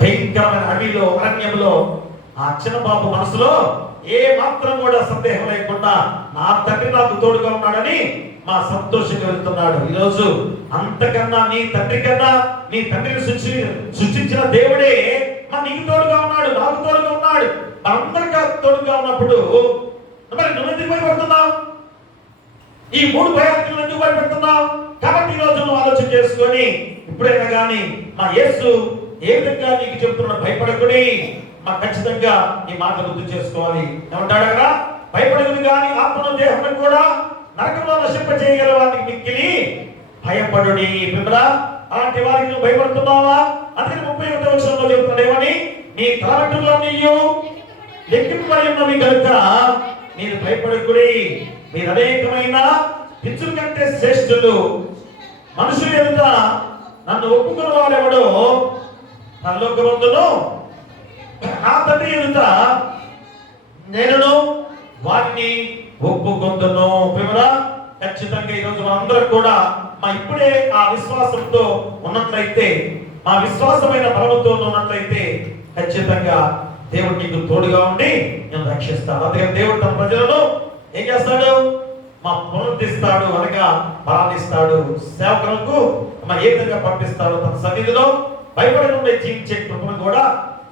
భయంకరమైన అడవిలో, అరణ్యంలో ఆ చిన్న బాబు మనసులో ఏ మాత్రం కూడా సందేహం లేకుండా నా తండ్రి నాకు తోడుగా ఉన్నాడని మా సంతోషంగా వెళ్తున్నాడు. ఈరోజు అంతకన్నా నీ తండ్రి కన్నా నీ తండ్రిని సృష్టించిన దేవుడే నీకు తోడుగా ఉన్నాడు, నాకు తోడుగా ఉన్నాడు, అందరికీ తోడుగా ఉన్నప్పుడు మరి నువ్వు ఎందుకు భయపడుతున్నావు? ఈ 3 భయాలను ఎందుకు భయపడుతున్నావు? కాబట్టి ఈరోజు నువ్వు ఆలోచన చేసుకొని ఇప్పుడైనా కానీ మా యేసు ఏ విధంగా నీకు చెప్తున్నాడు, భయపడకుడి. ఖచ్చితంగా ఈ మాట గుర్తు చేసుకోవాలి. ఏమంటాడు అక్కడ? భయపడకుడు కానీ ఆత్మను దేహం కూడా నరకంలో నశింప చేయగల వారికి మిక్కిలి భయపడుడి. పిల్లరా, అలాంటి వారికి నువ్వు భయపడుతున్నావా? అందుకని 31వ వచనంలో చెప్తున్నాడు ఏమని? నీ తలవెంట్రుకలన్నీ లెక్కింపబడి ఉన్నవి కనుక మీరు భయపడకుడి. మీరు అనేకమైన పిచ్చుల కంటే శ్రేష్ఠులు. మనుషులు ఎదుట నన్ను ఒప్పుకున్న వాడెవడో పరలోకమందును నా తండ్రి ఎదుట నేను వారిని ఒప్పుకొందును. ప్రేమరా, ఖచ్చితంగా ఈరోజు మనందరం కూడా ఇప్పుడే ఆ విశ్వాసంతో ఉన్నట్లయితే, మా విశ్వాసమైన బలముతో ఉన్నట్లయితే ఖచ్చితంగా దేవుడు నీకు తోడుగా ఉండి నేను రక్షిస్తాను. అందుకని దేవుడు తన ప్రజలను ఏం చేస్తాడు? పునరుద్ధరిస్తాడు, అనగా బలాన్నిస్తాడు. సేవకులకు ఏ విధంగా పంపిస్తాడు? తన సన్నిధిలో భయపడకుండా జీవించే కృపను కూడా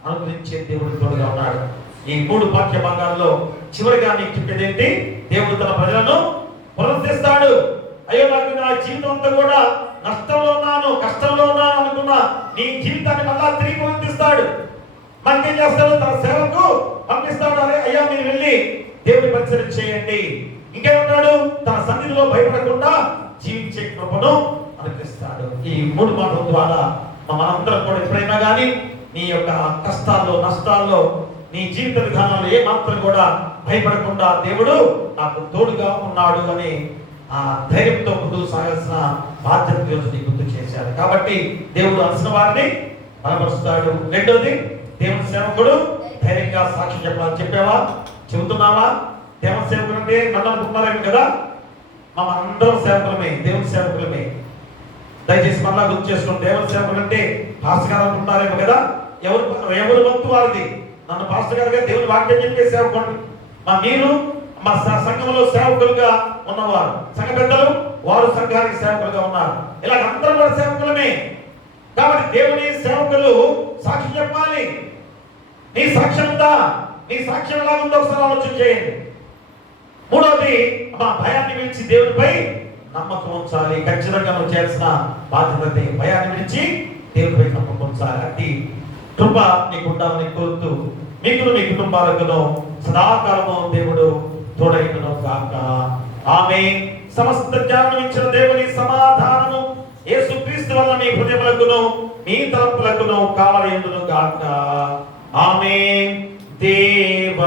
అనుగ్రహించే దేవుడు తోడుగా ఉన్నాడు. ఈ 3 వాక్య భాగాల్లో చివరిగా నీకు చెప్పేది ఏంటి? దేవుడు తన ప్రజలను పునరుద్ధరిస్తాడు. అయ్యో నాకు నా జీవితం అంతా కూడా నష్టంలో ఉన్నాను, కష్టంలో ఉన్నాను అనుకున్న నీ జీవితాన్ని మళ్ళా తిరిగి పునరుద్ధరిస్తాడు. మనకేం చేస్తాడు? తన సేవకు పంపిస్తాడు. అయ్యా మీరు వెళ్ళి దేవుని పరిచయం చేయండి. ఇంకేమంటాడు? తన సన్నిధిలో భయపడకుండా జీవించే కృపను అనుగ్రహిస్తాడు. ఈ 3 మాటల ద్వారా మనందరం కూడా ఎప్పుడైనా కానీ నీ యొక్క కష్టాల్లో, నష్టాల్లో, నీ జీవిత విధానంలో ఏ మాత్రం కూడా భయపడకుండా దేవుడు నాకు తోడుగా ఉన్నాడు అని ఆ ధైర్యంతో ముందుకు సాగాల్సిన బాధ్యత నీకు గుర్తు చేశాడు. కాబట్టి దేవుడు అలసిన వారిని బలపరుస్తాడు. రెండోది, దేవుని సేవకుడు ధైర్యంగా సాక్షి చెప్పాలని చెప్పావా? చెబుతున్నావా? దేవుని సేవకులు అంటే నన్ను అనుకుంటున్నారేమి కదా? అందరం సేవకులమే, దేవుని సేవకులమే. దయచేసి మళ్ళా గుర్తు చేసుకోండి. దేవుని సేవకులు అంటే పాస్టర్ గారు అనుకుంటున్నారేమో కదా? ఎవరు వంతు వారిది. నన్ను పాస్టర్ గారుగా దేవుని వాక్యం చెప్పే సేవకుడు మీరు మా సంఘంలో సేవకులుగా ఉన్నవారు, సంఘ పెద్దలు వారు సంఘానికి సేవకులుగా ఉన్నారు. ఇలా అందరూ కూడా సేవకులమే. కాబట్టి దేవుని సేవకులు సాక్ష్యం చెప్పాలి. నీ సాక్ష్యం ఉందా? నీ సాక్ష్యం ఎలా ఉందో ఒకసారి ఆలోచన చేయండి. మూడవది, మా భయాన్ని విడిచి దేవునిపై నమ్మకం ఉంచాలి. ఖచ్చితంగా నువ్వు చేయాల్సిన బాధ్యత భయాన్ని విడిచి దేవునిపై నమ్మకం ఉంచాలి. అట్టి కృప నీకు ఉండాలని కోరుతూ మీకు మీ కుటుంబాలకు సదాకాలము దేవుడు తోడైనను గాక. ఆమేన్. సమస్త జ్ఞానం ఇచ్చిన దేవుని సమాధానము యేసుక్రీస్తు వల్ల మీ హృదయములకును మీ తలంపులకును కావలయుండును గాక. ఆమేన్. దేవాన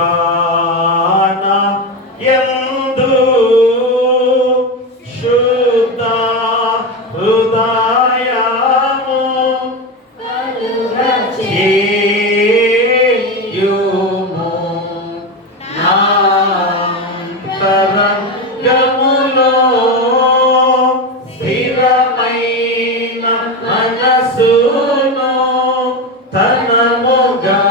యందు శుద్ధ హృదయము చేయుము, నాంతరంగములో స్థిరమైన మనసును తనముగా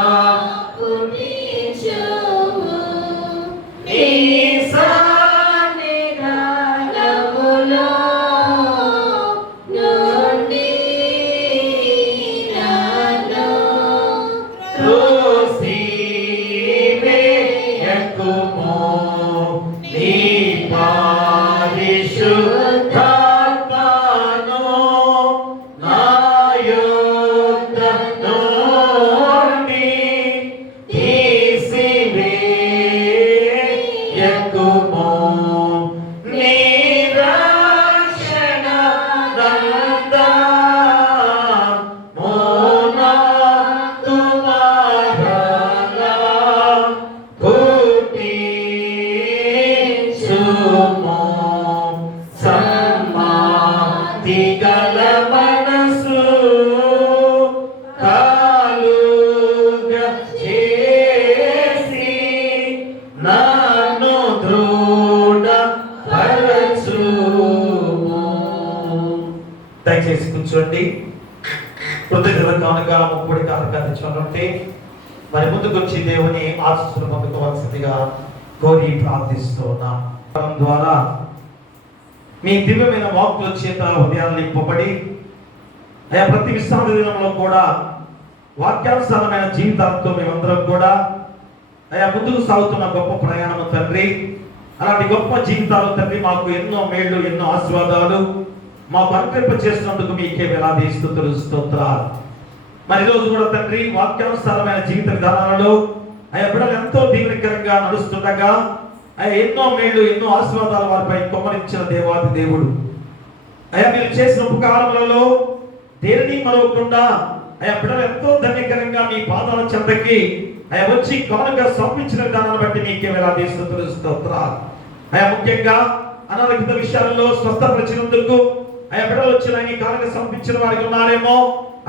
దయచేసి కూర్చోండి. కృతజ్ఞత కానుక ముక్కుడి కానుక తెచ్చుకుంటే మరి ముందుకు వచ్చి దేవుని ఆశీస్సులు పొందుకోవాల్సిందిగా కోరి ప్రార్థిస్తూ ఉన్నాం. ద్వారా మీ దివ్యమైన వాక్కుల చేత హృదయాలు నింపబడి అయా ప్రతి విశ్రాంతి దినంలో కూడా వాక్యానుసారమైన జీవితాలతో మేమందరం కూడా అయా ముందుకు సాగుతున్న గొప్ప ప్రయాణము తండ్రి. అలాంటి గొప్ప జీవితాలు తండ్రి మాకు ఎన్నో మేళ్లు, ఎన్నో ఆశీర్వాదాలు మాకు అనుకరింప చేసినందుకు మీకే వేలాది స్తుతులు, స్తోత్రాలు. మరి ఈరోజు కూడా తండ్రి వాక్యానుసారమైన జీవిత విధానాలలో ఆయా బిడ్డలు ఎంతో దీవెనకరంగా నడుస్తుండగా ఆయా ఎన్నో మేళ్లు, ఎన్నో ఆశీర్వాదాలు వారిపై కొమ్మరించిన దేవాది దేవుడు. అయా మీరు చేసిన ఉపకారములలో దేనిని మరవకుండా ఆయా బిడ్డలు ఎంతో ధన్యకరంగా మీ పాదాల చెంతకి ఆయా వచ్చి కానుక సమర్పించిన విధానాన్ని బట్టి మీకే వేలాది స్తుతులు, స్తోత్రాలు. ఆయా ముఖ్యంగా అనారోగ్య విషయాల్లో స్వస్థపరిచినందుకు ఆయా బిడ్డలు వచ్చిన ఈ కానుక సమర్పించిన వారికి ఉన్నారేమో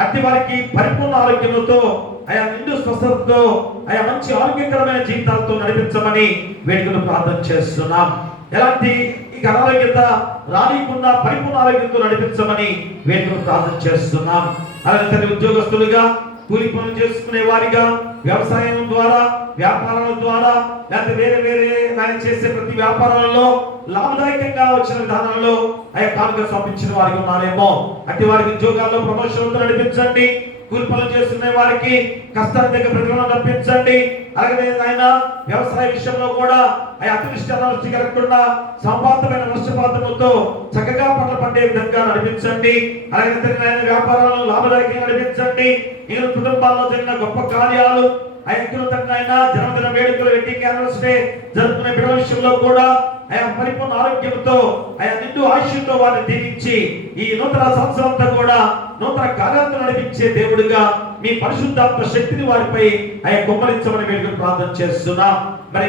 అట్టి వారికి పరిపూర్ణ ఆరోగ్యంతో ఆయా నిండు స్వస్థతతో ఆయా మంచి ఆరోగ్యకరమైన జీవితాలతో నడిపించమని వేడుకను ప్రార్థన చేస్తున్నాం. ఎలాంటి ఈ అనారోగ్యత రానికుండా పరిపూర్ణ ఆరోగ్యంతో నడిపించమని వేడుకను ప్రార్థన చేస్తున్నాం. అలాగే ఉద్యోగస్తులుగా, కూలి పనులు చేసుకునే వారిగా, వ్యవసాయం ద్వారా, వ్యాపారాల ద్వారా, లేకపోతే వేరే వేరే ఆయన చేసే ప్రతి వ్యాపారాలలో లాభదాయకంగా వచ్చిన విధానంలో ఆయా కానుక సమర్పించిన వారికి ఉన్నారేమో అట్టి వారికి ఉద్యోగాల్లో ప్రమోషన్లతో నడిపించండి. కూలి పనులు చేస్తున్న వారికి కష్టాల దగ్గర ప్రతిఫలం రప్పించండి. అలాగే ఆయన వ్యవసాయ విషయంలో కూడా ఆయన అతివృష్టి అనావృష్టి కలగకుండా సంపాదమైన వర్షపాతముతో చక్కగా పంటలు పండే విధంగా నడిపించండి. అలాగే ఆయన వ్యాపారాలను లాభదాయకంగా నడిపించండి. మీరు కుటుంబాల్లో జరిగిన గొప్ప కార్యాలు ఆయన జన్మదిన వేడుకలు, వెడ్డింగ్ యానివర్సరీ జరుపుకునే బిడ్డల విషయంలో కూడా ఆయన పరిపూర్ణ ఆరోగ్యంతో ఆయన నిండు ఆయుష్తో వారిని దీవించి ఈ నూతన సంవత్సరం అంతా కూడా నూతన కార్యాలను నడిపించే దేవుడిగా మీ పరిశుద్ధాత్మ శక్తిని వారిపై ఆయన కుమ్మరించమని వేడుకలు ప్రార్థన చేస్తున్నాం. మరి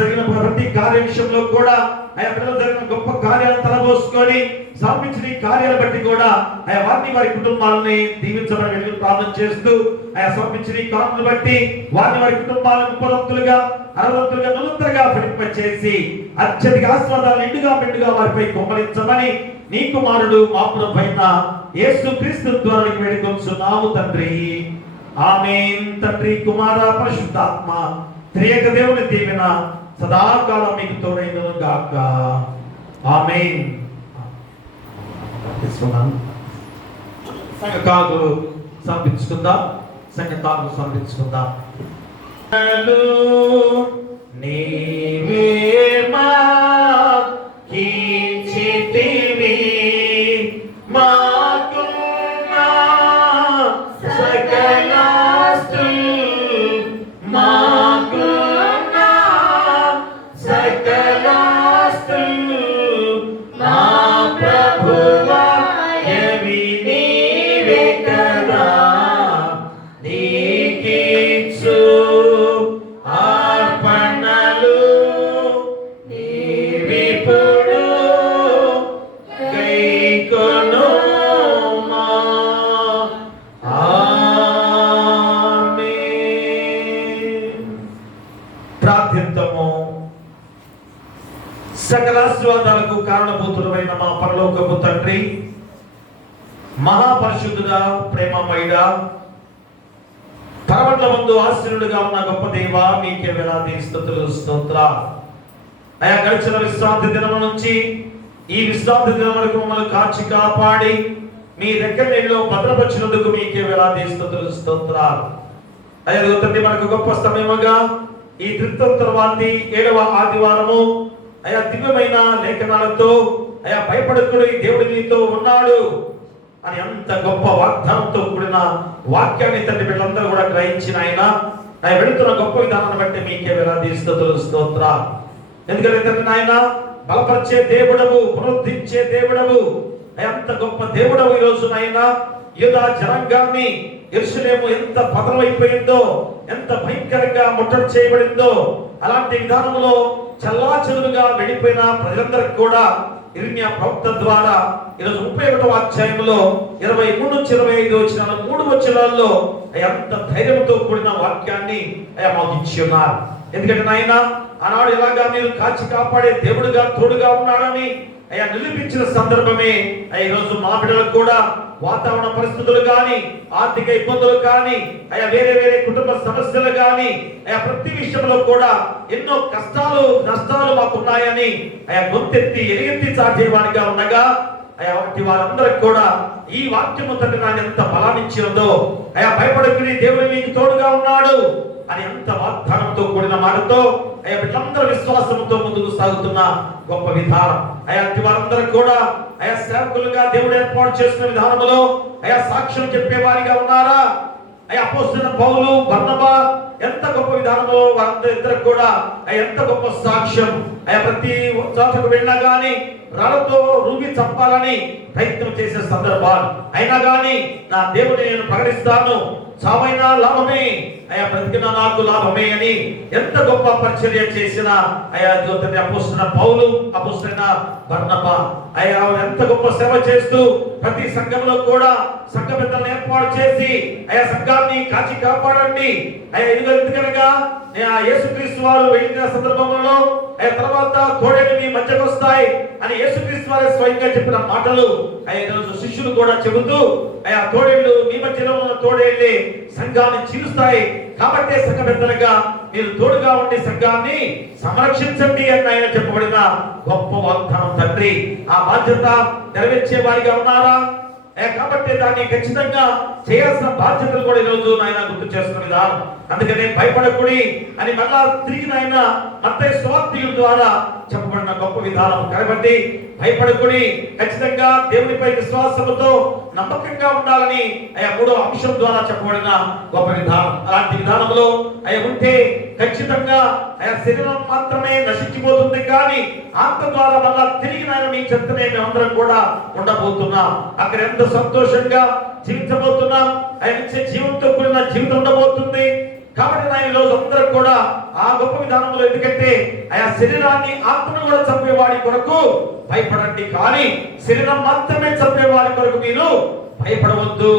జరిగిన ప్రతి కార్య విషయంలో కూడా ఆయన పిల్లలు జరిగిన గొప్ప కార్యాలను తలబోసుకొని సమర్పించిన ఈ కార్యాలు బట్టి కూడా ఆయన వారిని వారి కుటుంబాలని దీవించమని వేడుకలు ప్రార్థన చేస్తూ ఆయన సమర్పించిన ఈ కానుకను బట్టి వారిని వారి కుటుంబాలను ఉపరంతులుగా, అరవంతులుగా, నిరంతరంగా ఫలింపచేసి అత్యధిక ఆశీర్వాదాలు నిండుగా మెండుగా వారిపై కుమ్మరించమని నీ కుమారుడు మా ప్రభువైన యేసుక్రీస్తు ద్వారా వేడుకొంచున్నాము తండ్రి. ఆమేన్. తండ్రి, కుమార, పరిశుద్ధాత్మ త్రియేక దేవుని దీవెన సదాకాలం మీకు తోడైనను గాక. ఆమేన్. సంఘకాలు సమర్పించుకుందాం. సంఘకాలు సమర్పించుకుందాం. నీవే మాకిచ్చితివి మాకున్న సకలాస్తులు మాకున్న సకలాస్తులు మా ప్రభువా ఎవి నీవే కదా నీకిచ్చు అర్పణలు నీవిప్పుడు గైకొనుమా. ఆమేన్. ప్రార్థిద్దాము. సకల ఆశీర్వాదాలకు కారణభూతుడైన మా పరలోకపు తండ్రి, మహాపరిశుద్ధుడా, ప్రేమమయుడా, పరమంతమందు ఆశీనుడుగా ఉన్న గొప్ప దేవ, మీకే వేలాది స్తుతులు స్తోత్రాలు. అయా గడిచిన విశ్రాంతి దినం నుంచి ఈ విశ్రాంతి దినం వరకు మమ్మల్ని కాచి కాపాడి మీ రెక్కల నీళ్ళలో భద్రపరిచినందుకు మీకే వేలాది స్తుతులు స్తోత్రాలు. అయ్యా తండ్రి, మనకు గొప్ప సమయముగా ఈ త్రిత్వం తర్వాతి 7వ ఆదివారము అయా దివ్యమైన లేఖనాలతో అయా భయపడకుడు ఈ దేవుడు నీతో ఉన్నాడు అని అంత గొప్ప వాగ్దానంతో కూడిన వాక్యాన్ని తండ్రి వీళ్ళందరూ కూడా గ్రహించిన ఆయన వెళుతున్న గొప్ప విధానాన్ని బట్టి మీకే వేలాది స్తుతులు స్తోత్రాలు. ఎందుకంటే తండ్రి నాయన బలపరిచే దేవుడవు, పునరుద్ధరించే దేవుడవు, అంత గొప్ప దేవుడవు. ఈ రోజు నాయన యూదా జనాంగాన్ని యెరూషలేము ఎంత పతనమైపోయిందో, ఎంత భయంకరంగా ముట్టడి చేయబడిందో, అలాంటి విధానంలో చల్లాచెదురుగా వెళ్ళిపోయిన ప్రజలందరికీ కూడా ఇర్మియా ప్రవక్త ద్వారా ఈరోజు 31వ అధ్యాయంలో 23 నుంచి 25 వచ్చిన 3 వచనాల్లో అంత ధైర్యంతో కూడిన వాక్యాన్ని మాకు ఇచ్చి ఉన్నారు. ఎందుకంటే నాయన ఆనాడు ఇలాగా మీరు కాచి కాపాడే దేవుడుగా తోడుగా ఉన్నాడని నిరూపించిన సందర్భమే ఈరోజు మా బిడ్డలకు కూడా వాతావరణ పరిస్థితులు కానీ, ఆర్థిక ఇబ్బందులు కానీ, వేరే వేరే కుటుంబ సమస్యలు కానీ, ప్రతి విషయంలో కూడా ఎన్నో కష్టాలు నష్టాలు మాకున్నాయని గొంతెత్తి ఎలుగెత్తి చాటేవాడిగా ఉండగా వాటి వారందరికి కూడా ఈ వాక్యము తండ్రి నాకు ఎంత బలాన్నిచ్చినదో, భయపడకుని దేవుడు మీకు తోడుగా ఉన్నాడు అని ఎంత వాగ్దానంతో కూడిన మాటతో వీళ్ళందరూ విశ్వాసంతో ముందుకు సాగుతున్న గొప్ప విధానం. అట్టి వారందరూ కూడా సేవకులుగా దేవుడు ఏర్పాటు చేసిన విధానంలో సాక్ష్యం చెప్పేవారిగా ఉన్నారా? అపోస్తలుడైన పౌలు, బర్నబా ఎంత గొప్ప విధానంలో వారందరూ కూడా ఎంత గొప్ప సాక్ష్యం. ప్రతి చోటకు వెళ్ళినా గానీ రాళ్ళతో రూపి చంపాలని ప్రయత్నం చేసే సందర్భాలు అయినా గానీ నా దేవుని నేను ప్రకటిస్తాను, చావైనా లాభమే, బ్రతికిన నాకు లాభమే అని ఎంత గొప్ప పరిచర్య చేసిన అపోస్తలుడైన పౌలు, అపోస్తలుడైన బర్నబా ఎంత గొప్ప సేవ చేస్తూ ప్రతి సంఘంలో కూడా సంఘ పెద్దలను ఏర్పాటు చేసి సంఘాన్ని కాచి కాపాడండి. ఎందుకనగా యేసుక్రీస్తు వారు వెళ్ళిన సందర్భంలో తర్వాత తోడేళ్ళు మీ మధ్యకు వస్తాయి అని యేసుక్రీస్తు వారు స్వయంగా చెప్పిన మాటలు ఈరోజు శిష్యులు కూడా చెబుతూ తోడేళ్ళు మీ మధ్యలో ఉన్న తోడేళ్ళే సంఘాన్ని చీలుస్తాయి కాబట్టి సంఘ పెద్దలుగా మీరు తోడుగా ఉండి సంఘాన్ని సంరక్షించండి అని ఆయన చెప్పబడిన గొప్ప వాగ్దానం తండ్రి. ఆ బాధ్యత నెరవేర్చే వారిగా ఉన్నారా? కాబట్టి దాన్ని ఖచ్చితంగా చేయాల్సిన బాధ్యతలు కూడా ఈరోజు ఆయన గుర్తు చేస్తున్న విధానం. అందుకనే భయపడకుడి అని మళ్ళా తిరిగి ఆయన మత్తయి సువార్తికుల ద్వారా చెప్పబడిన గొప్ప విధానం. కాబట్టి భయపడకుడి, ఖచ్చితంగా దేవునిపై విశ్వాసంతో నమ్మకంగా ఉండాలని 3వ అంశం ద్వారా చెప్పబడిన గొప్ప విధానం. అలాంటి విధానంలో ఉంటే ఖచ్చితంగా శరీరం మాత్రమే నశించిపోతుంది, కానీ ఆత్మ ద్వారా మళ్ళా తిరిగి ఆయన మీ చెంతనే మేమందరం కూడా ఉండబోతున్నాం. అక్కడ ఎంత సంతోషంగా జీవించబోతున్నాం. ఆయన ఇచ్చే జీవంతో కూడిన జీవితం ఉండబోతుంది. కాబట్టి ఆయన ఈరోజు అందరూ కూడా ఆ గొప్ప విధానంలో, ఎందుకంటే శరీరాన్ని ఆత్మను కూడా చంపేవాడి కొరకు భయపడండి, కానీ శరీరం మాత్రమే చంపేవాడి కొరకు మీరు భయపడవద్దు.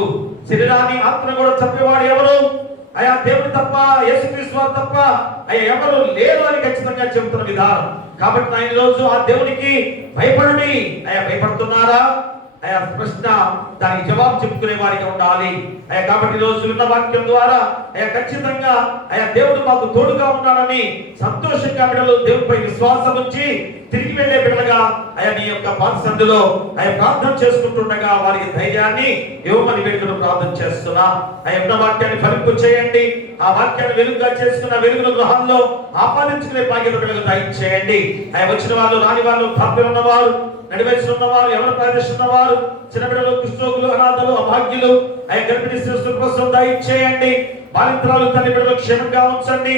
శరీరాన్ని ఆత్మను కూడా చంపేవాడు ఎవరు? దేవుడు తప్ప, యేసుక్రీస్తు వారు తప్ప ఎవరు లేరు అని ఖచ్చితంగా చెబుతున్న విధానం. కాబట్టి ఆయన రోజు ఆ దేవునికి భయపడుడి. భయపడుతున్నారా? ఆయా ప్రశ్న దానికి జవాబు చెప్పుకునే వారికి ఉండాలి. కాబట్టి ఈ రోజు ఉన్న వాక్యం ద్వారా ఖచ్చితంగా దేవుడు మాకు తోడుగా ఉన్నాడని సంతోషంగా బిడ్డలు దేవుడిపై విశ్వాసం ఉంచి తిరిగి వెళ్లే బిడ్డలుగా నీ యొక్క పాఠశాలలో ప్రార్థన చేసుకుంటుండగా వారికి ధైర్యాన్ని ఇవ్వమని వేడుకను ప్రార్థన చేస్తున్నా. ఉన్న వాక్యాన్ని ఫలింపు చేయండి. ఆ వాక్యాన్ని వెలుగుగా చేసుకున్న వెలుగుల గృహాల్లో ఆపాదించుకునే బాధ్యత బిడ్డలకు దయచేయండి. వచ్చిన వాళ్ళు, రాని వాళ్ళు, తాపి ఉన్నవారు, నడివేసిన ఉన్నవారు, ఎవరు ప్రదర్శిస్తున్న వారు, చిన్న బిడ్డలు, కుష్ఠరోగులు, అనాథలు, అభాగ్యులు, గర్భిణీ శిశువుల కోసం దయచేయండి. బాలింతరాలు తల్లి బిడ్డలు క్షేమంగా ఉంచండి.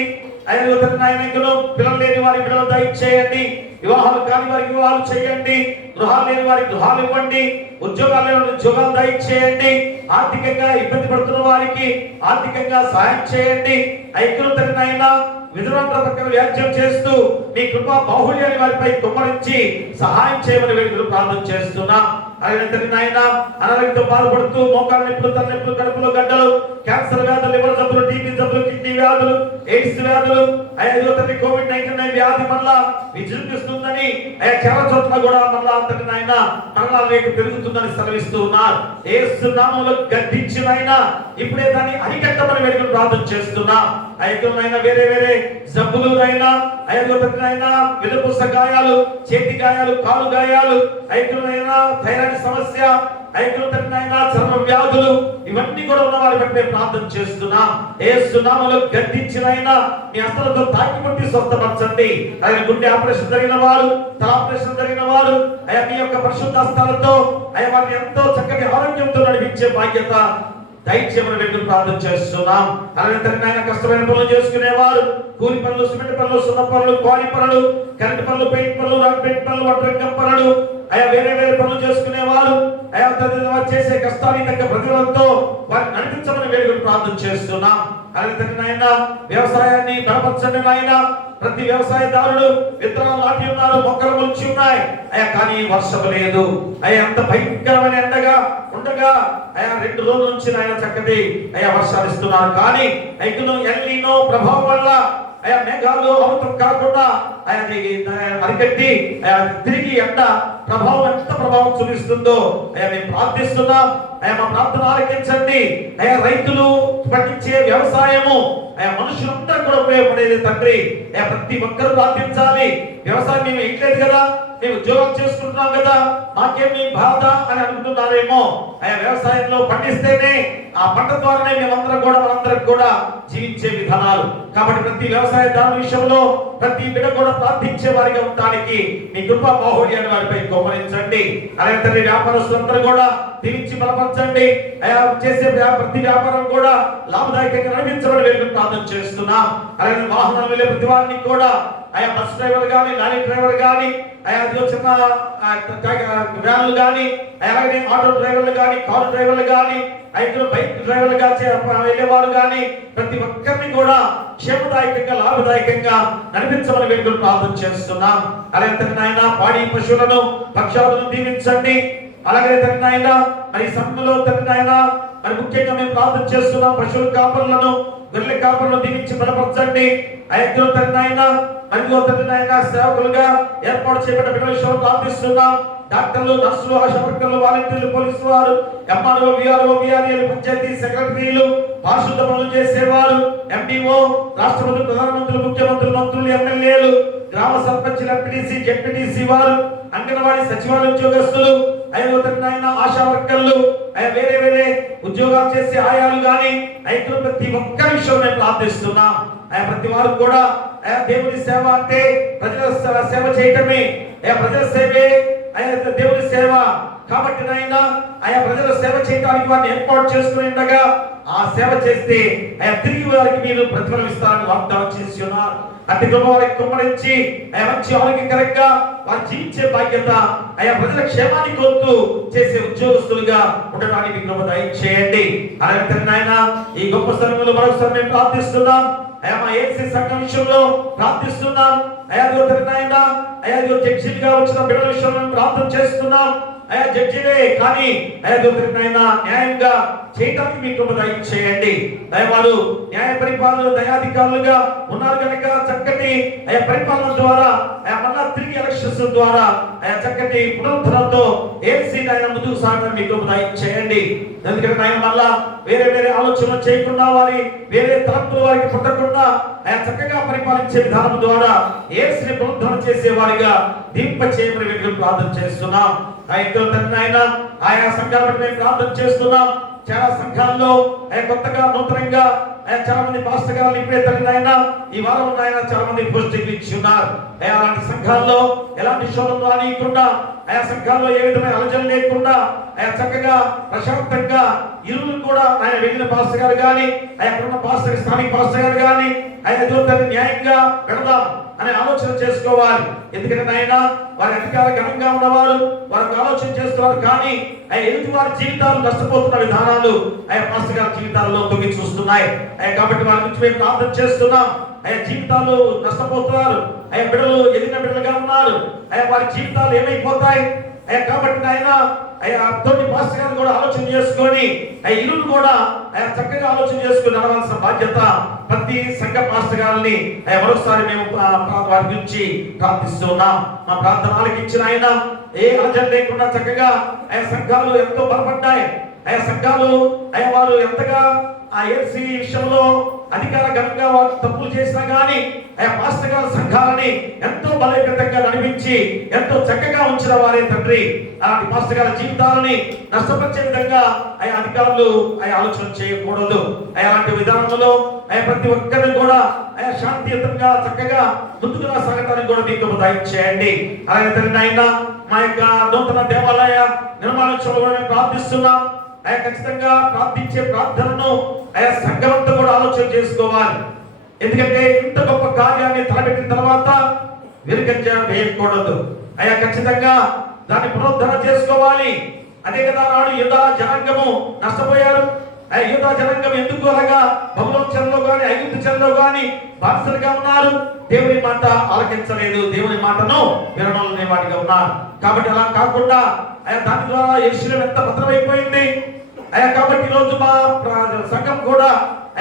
పిల్లలు లేని వారి బిడ్డలు దయచేయండి. వివాహాలు కాని వారికి వివాహాలు చేయండి. గృహాలు లేని వారికి గృహాలు ఇవ్వండి. ఉద్యోగాలు లేని ఉద్యోగాలు దయచేయండి. ఆర్థికంగా ఇబ్బంది పడుతున్న వారికి ఆర్థికంగా సహాయం చేయండి. ఐక్యతనైనా విధులంతా పక్కన వ్యాఖ్యం చేస్తూ మీ కృపా బాహుళ్యాన్ని వారిపై కుమ్మరించి సహాయం చేయమని వేడుకలు ప్రార్థన చేస్తున్నా. నాయన అనారోగ్యంతో బాధపడుతూ మోకాళ్ళ నొప్పులు, తలనొప్పులు, కడుపులో గడ్డలు, క్యాన్సర్ వ్యాధులు, లివర్ జబ్బులు, టీబీ జబ్బులు, కిడ్నీ వ్యాధులు, ఎయిడ్స్ వ్యాధులు, కోవిడ్-19 వ్యాధి మళ్ళా విజృంభిస్తుందని చాలా చోట్ల కూడా మళ్ళా అంతటి నాయన మరణాల రేటు పెరుగుతుందని సెలవిస్తూ ఉన్నారు. యేసు నామములో గద్దించినైనా ఇప్పుడే దాన్ని అరికట్టమని వేడుకలు ప్రార్థన చేస్తున్నా. ఐక్యమైనా వేరే వేరే జబ్బులునైనా వెలుపుస గాయాలు, చేతి గాయాలు, కాలు గాయాలు, ఐక్యమైనా థైరాయిడ్ సమస్య, ఐక్యమైనా చర్మ వ్యాధులు, ఇవన్నీ కూడా ఉన్న వారి బట్టి ప్రార్థన చేస్తున్నా. యేసు నామములో గద్దించినైనా మీ హస్తాలతో తాకి పట్టి స్వస్థపరచండి. ఆయన గుండె ఆపరేషన్ జరిగిన వారు, తల ఆపరేషన్ జరిగిన వారు మీ యొక్క పరిశుద్ధ హస్తాలతో వారిని ఎంతో చక్కటి ఆరోగ్యంతో నడిపించే బాధ్యత దయచేయమని వేడుకలు ప్రార్థన చేస్తున్నాం. అలాగే కష్టమైన పనులు చేసుకునేవారు, కూలి పనులు, సిమెంట్ పనులు, సున్న పనులు, క్వారీ పనులు, కరెంట్ పనులు, పెయింట్ పనులు, పెయింట్ పనులు, వడ్రంగం పనులు, వేరే వేరే పనులు చేసుకునేవారు చేసే కష్టానికి తగ్గ ప్రతిఫలంతో వారిని నడిపించమని వేడుకలు ప్రార్థన చేస్తున్నాం. అలాగే నాయన వ్యవసాయాన్ని బలపరచండి నాయన. ప్రతి వ్యవసాయదారుడు విత్తనాలు నాటి ఉన్నారు, మొక్కలు మొలిచి ఉన్నాయి కానీ వర్షం లేదు. అంత భయంకరమైన ఎండగా ఉండగా 2 రోజుల నుంచి ఆయన చక్కటి వర్షాలు ఇస్తున్నారు. కానీ ఎల్నినో ప్రభావం వల్ల మేఘాలు అవతం కాకుండా అరికట్టి తిరిగి ఎండ ప్రభావం ఎంత ప్రభావం చూపిస్తుందో మేము ప్రార్థిస్తున్నాం. మా ప్రార్థన ఆలకించండి. రైతులు పండించే వ్యవసాయము మనుషులందరూ కూడా ఉపయోగపడేది తండ్రి. ప్రతి ఒక్కరు ప్రార్థించాలి. వ్యవసాయం మేము వేయట్లేదు కదా, మేము ఉద్యోగం చేసుకుంటున్నాం కదా, మాకేమి బాధ అని అనుకుంటున్నారేమో. వ్యవసాయంలో పండిస్తేనే ఆ పంట ద్వారానే మనందరం కూడా జీవించే విధానాలు. కాబట్టి ప్రతి వ్యవసాయదారు విషయంలో ప్రతి బిడ్డ కూడా ప్రార్థించే వారిగా ఉండడానికి మీ కృపా బాహుళ్యాన్ని వారిపై గమనించండి. అలాగే తండ్రి వ్యాపారస్తులందరూ కూడా దీవించి బలపరచండి. చేసే ప్రతి వ్యాపారం కూడా లాభదాయకంగా నడిపించమని వేడుకలు ప్రార్థన చేస్తున్నాం. అలాగే వాహనాలు వెళ్ళే ప్రతి వారిని కూడా బస్ డ్రైవర్ గాని, లారీ డ్రైవర్ గాని, చిన్న వ్యాన్లు గాని, అలాగే ఆటో డ్రైవర్లు గాని, కారు డ్రైవర్లు గాని, బైక్ డ్రైవర్లుగా వెళ్ళేవారు గాని ప్రతి ఒక్కరిని కూడా క్షేమదాయకంగా, లాభదాయకంగా నడిపించమని వేడుకలు ప్రార్థన చేస్తున్నాం. అలాగే నాయన పాడి పశువులను, పక్షాలను దీవించండి. అలాగే నాయన మరి సమయంలో నాయన మరి ముఖ్యంగా మేము ప్రార్థన చేస్తున్నాం. పశువుల కాపరులను, గొర్రెల కాపరులను దీవించి బలపరచండి. నాయన మరియు సేవకులుగా ఏర్పాటు చేయబడిన బిడ్డల విషయంలో ప్రార్థిస్తున్నాం. డాక్టర్లు, నర్సులు, ఆశా వర్కర్లు, వాలంటీర్లు, పోలీసు వారు, ఎంఆర్ఓ, విఆర్ఓ, విఆర్ఏలు, పంచాయతీ సెక్రటరీలు, పారిశుద్ధ పనులు చేసేవారు, ఎండిఓ, రాష్ట్రపతి, ప్రధానమంత్రులు, ముఖ్యమంత్రులు, మంత్రులు, ఎమ్మెల్యేలు, గ్రామ సర్పంచులు, ఎంపీటీసీ, జెడ్పీటీసీ వారు, అంగన్వాడీ సచివాలయ ఉద్యోగస్తులు, ఆశా వర్కర్లు, వేరే వేరే ఉద్యోగాలు చేసే ఆయాలు గాని ప్రతి ఒక్క విషయం మేము ప్రార్థిస్తున్నాం. ప్రతి వారు కూడా దేవుని సేవ అంటే ప్రజల సేవ చేయటమే. ప్రజల సేవే దేవుని సేవ. కాబట్టి నాయన ప్రజల సేవ చేయడానికి వారిని ఏర్పాటు చేసుకుని ఉండగా ఆ సేవ చేస్తే తిరిగి వారికి మీరు ప్రతిఫలం ఇస్తారని వాగ్దానం చేసి ఉన్నారు. అతి గొప్ప వారికి కుమ్మరించి మంచి ఆరోగ్యకరంగా వారు జీవించే బాధ్యత ప్రజల క్షేమాన్ని కోరుతూ చేసే ఉద్యోగస్తులుగా ఉండడానికి కృప దయచేయండి. అలాగే నాయన ఈ గొప్ప స్థలంలో మరొకసారి మేము ప్రార్థిస్తున్నాం. మా ఏసీ సంఘం విషయంలో ప్రార్థిస్తున్నాం. నాయన జడ్జిలుగా వచ్చిన బిడ్డల విషయంలో ప్రార్థన చేస్తున్నాం. ఆయా జడ్జిలే, కానీ నాయన న్యాయంగా చేయటానికి మీకు దయచేయండి. వారు న్యాయ పరిపాలన దయాధికారులుగా ఉన్నారు కనుక చక్కటి పరిపాలన ద్వారా మళ్ళా తిరిగి ఎలక్షన్స్ ద్వారా చక్కటి పునరుద్ధరణతో ఏసీ నాయన ముందుకు సాగడానికి మీకు దయచేయండి. ఎందుకంటే నాయన మళ్ళా వేరే వేరే ఆలోచనలు చేయకుండా, వారి వేరే తలంపులు వారికి పుట్టకుండా చక్కగా పరిపాలించే విధానం ద్వారా ఏసుని పునరుద్ధరణ చేసే వారిగా దీంప చేయమని మేము ప్రార్థన చేస్తున్నాం. ఆయా సంఘాల బట్టి మేము ప్రార్థన చేస్తున్నాం. చాలా సంఘాల్లో కొత్తగా నూతనంగా చాలా మంది పాస్టర్ గారు ఇప్పుడే తల్లినైనా ఈ వారం ఆయన చాలా మంది పోస్టింగ్ ఇచ్చి ఉన్నారు. అలాంటి సంఘాల్లో ఎలాంటి శోధనలు రానియకుండా, ఆయా సంఘాల్లో ఏ విధమైన అలజడి లేకుండా చక్కగా ప్రశాంతంగా ఇరువురు కూడా ఆయన వెళ్ళిన పాస్టర్ గారు కానీ అక్కడున్న పాస్టర్ స్థానిక పాస్టర్ గారు కానీ ఆయన ఎదుగుతాన్ని న్యాయంగా పెడదాం అనే ఆలోచన చేసుకోవాలి. ఎందుకంటే ఆయన వారి అధికార ఘనంగా ఉన్నవారు వారికి ఆలోచన చేస్తున్నారు, కానీ ఎదుటి వారి జీవితాలు నష్టపోతున్న విధానాలు పాస్టర్ గారి జీవితాల్లో తొంగి చూస్తున్నాయి. కాబట్టి వారి నుంచి మేము ప్రార్థన చేస్తున్నాం. జీవితాలు నష్టపోతున్నారు, బిడ్డలు ఎదిగిన బిడ్డలుగా ఉన్నారు, వారి జీవితాలు ఏమైపోతాయి. కాబట్టి ఆయన తోటి పాస్టర్ గారు కూడా ఆలోచన చేసుకొని ఇరువురు కూడా చక్కగా ఆలోచన చేసుకుని నడవాల్సిన బాధ్యత ప్రతి సంఘ పాస్టర్ గారిని మరోసారి మేము వారి గురించి ప్రార్థిస్తున్నాం. మా ప్రార్థనలకు ఇచ్చిన ఆయన ఏ అలజడి లేకుండా చక్కగా సంఘాలు ఎంతో బలపడ్డాయి. సంఘాలు వారు ఎంతగా ఆ ఏసీ విషయంలో అధికార ఘనంగా వారు తప్పులు చేసినా కానీ పాస్టర్ గారి సంఘాలని ఎంతో బలోపేతంగా నడిపించి ఎంతో చక్కగా ఉంచిన వారే తండ్రి. అలాంటి పాస్టర్ గారి జీవితాలని నష్టపరిచే విధంగా అధికారులు ఆలోచన చేయకూడదు. అలాంటి విధానంలో ప్రతి ఒక్కరిని కూడా శాంతియుతంగా చక్కగా ముందుకు సాగటానికి కూడా మీకు దయచేయండి. అలాగే తండ్రి ఆయన మా యొక్క నూతన దేవాలయ నిర్మాణోత్సవం కూడా మేము ప్రార్థిస్తున్నాం. ఖచ్చితంగా ప్రార్థించే ప్రార్థనను సంఘమంతా కూడా ఆలోచన చేసుకోవాలి. ఎందుకంటే ఇంత గొప్ప కార్యాన్ని తలపెట్టిన తర్వాత వెనుకంజ వేయకూడదు. ఖచ్చితంగా దాన్ని పునరుద్ధరణ చేసుకోవాలి. అదే కదా నాడు యూదా జనాంగము నష్టపోయారు. యూదా జనాంగం ఎందుకు అలాగా బబులోను చెరలో గాని ఐగుప్తు చెరలో గాని బానిసలుగా ఉన్నారు? దేవుని మాట ఆలకించలేదు, దేవుని మాటను వినడం వాటిగా ఉన్నారు. కాబట్టి అలా కాకుండా దాని ద్వారా యెరూషలేము ఎంత భద్రమైపోయింది. కాబట్టి ఈరోజు మా సంఘం కూడా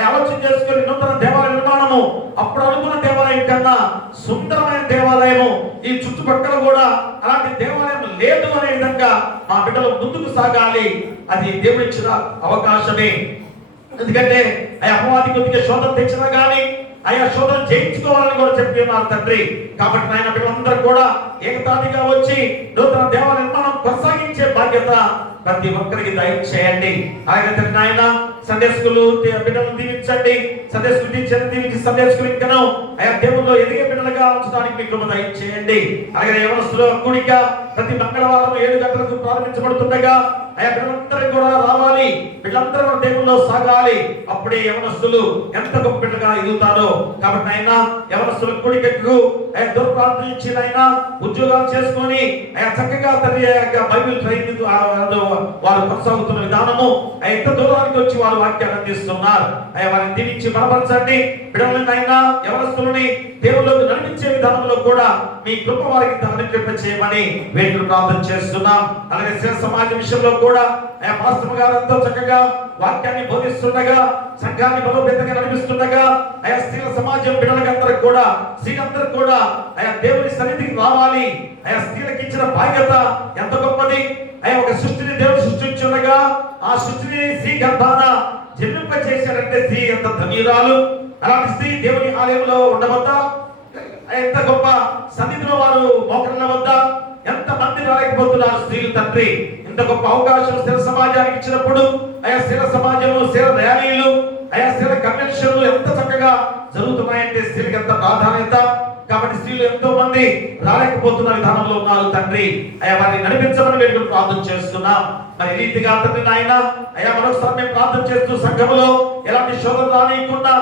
ఆలోచన చేసుకుని నూతన దేవాలయ నిర్మాణము అప్పుడు అనుకున్న దేవాలయం కన్నా సుందరమైన దేవాలయము ఈ చుట్టుపక్కల కూడా అలాంటి దేవాలయం లేదు అనే విధంగా మా బిడ్డలు ముందుకు సాగాలి. అది దేవుడిచ్చిన అవకాశమే. ఎందుకంటే అపవాది కొద్దిగా శోధన తెచ్చినా కానీ ఆయా శోధన జయించుకోవాలని కూడా చెప్పి ఉన్నారు తండ్రి. కాబట్టి నాయన బిడ్డలందరూ కూడా ఏకతాటిగా వచ్చి నూతన దేవాలయ నిర్మాణం కొనసాగించే బాధ్యత ప్రతి ఒక్కరికి దయచేయండి. అలాగే నాయన సండే స్కూల్ బిడ్డలను దీవించండి. సండే స్కూల్ టీచర్ దీవించి సండే స్కూల్ ఇంకను దేవుల్లో ఎదిగే బిడ్డలుగా ఉంచడానికి మీకు దయచేయండి. అలాగే యవనస్తుల కూడిక ప్రతి మంగళవారం 7 గంటలకు ప్రారంభించబడుతుండగా బిడ్డలందరూ కూడా రావాలి. బిడ్డలందరూ దేవుల్లో సాగాలి. అప్పుడే యవనస్తులు ఎంత గొప్ప బిడ్డగా ఎదుగుతారో. కాబట్టి ఆయన యవనస్తుల కూడికకు దూరప్రాంతం ఇచ్చి ఆయన ఉద్యోగాలు చేసుకొని చక్కగా తండ్రి బైబిల్ ట్రైనింగ్ వారు కొనసాగుతున్న విధానము ఎంత దూరానికి వచ్చి వారు వాక్యాన్ని అందిస్తున్నారు. వారిని దీవించి బలపరచండి. బిడ్డలని ఆయన యవనస్తులని దేవుళ్ళకు నడిపించే విధానంలో కూడా మీ కృప వారికి అనుకృప చేయమని వేడుకలు ప్రార్థన చేస్తున్నాం. అలాగే శివ సమాజం విషయంలో కూడా పాస్టర్ గారు ఎంతో చక్కగా వాక్యాన్ని బోధిస్తుండగా సంఘాన్ని బలోపేతంగా నడిపిస్తుండగా స్త్రీల సమాజం బిడ్డలందరూ కూడా స్త్రీలందరూ కూడా దేవుని సన్నిధికి రావాలి. స్త్రీలకు ఇచ్చిన బాధ్యత ఎంత గొప్పది. ఒక సృష్టిని దేవుడు సృష్టించుండగా ఆ సృష్టిని స్త్రీ గర్భాన జన్మింప చేశాడంటే స్త్రీ ఎంత ధన్యురాలు. అలాంటి స్త్రీ దేవుని ఆలయంలో ఉండవద్దా? ఎంత గొప్ప సన్నిధిలో వారు మోకరణ వద్దా? ఎంత మంది రాలేకపోతున్నారు స్త్రీలు తండ్రి. ఇంత గొప్ప అవకాశం స్థిర సమాజానికి ఇచ్చినప్పుడు స్థిర సమాజంలో స్థిర ర్యాలీలు స్థిర కన్వెన్షన్లు ఎంత చక్కగా జరుగుతున్నాయంటే స్త్రీలకు ఎంత ప్రాధాన్యత. కాబట్టి స్త్రీలు ఎంతో మంది రాలేకపోతున్న విధానంలో ఉన్నారు తండ్రి. వారిని నడిపించమని వేడుకలు ప్రార్థన చేస్తున్నాం. మరి రీతిగా తండ్రి నాయన మరొకసారి మేము ప్రార్థన చేస్తూ సంఘములో ఎలాంటి శోధన రానియకుండా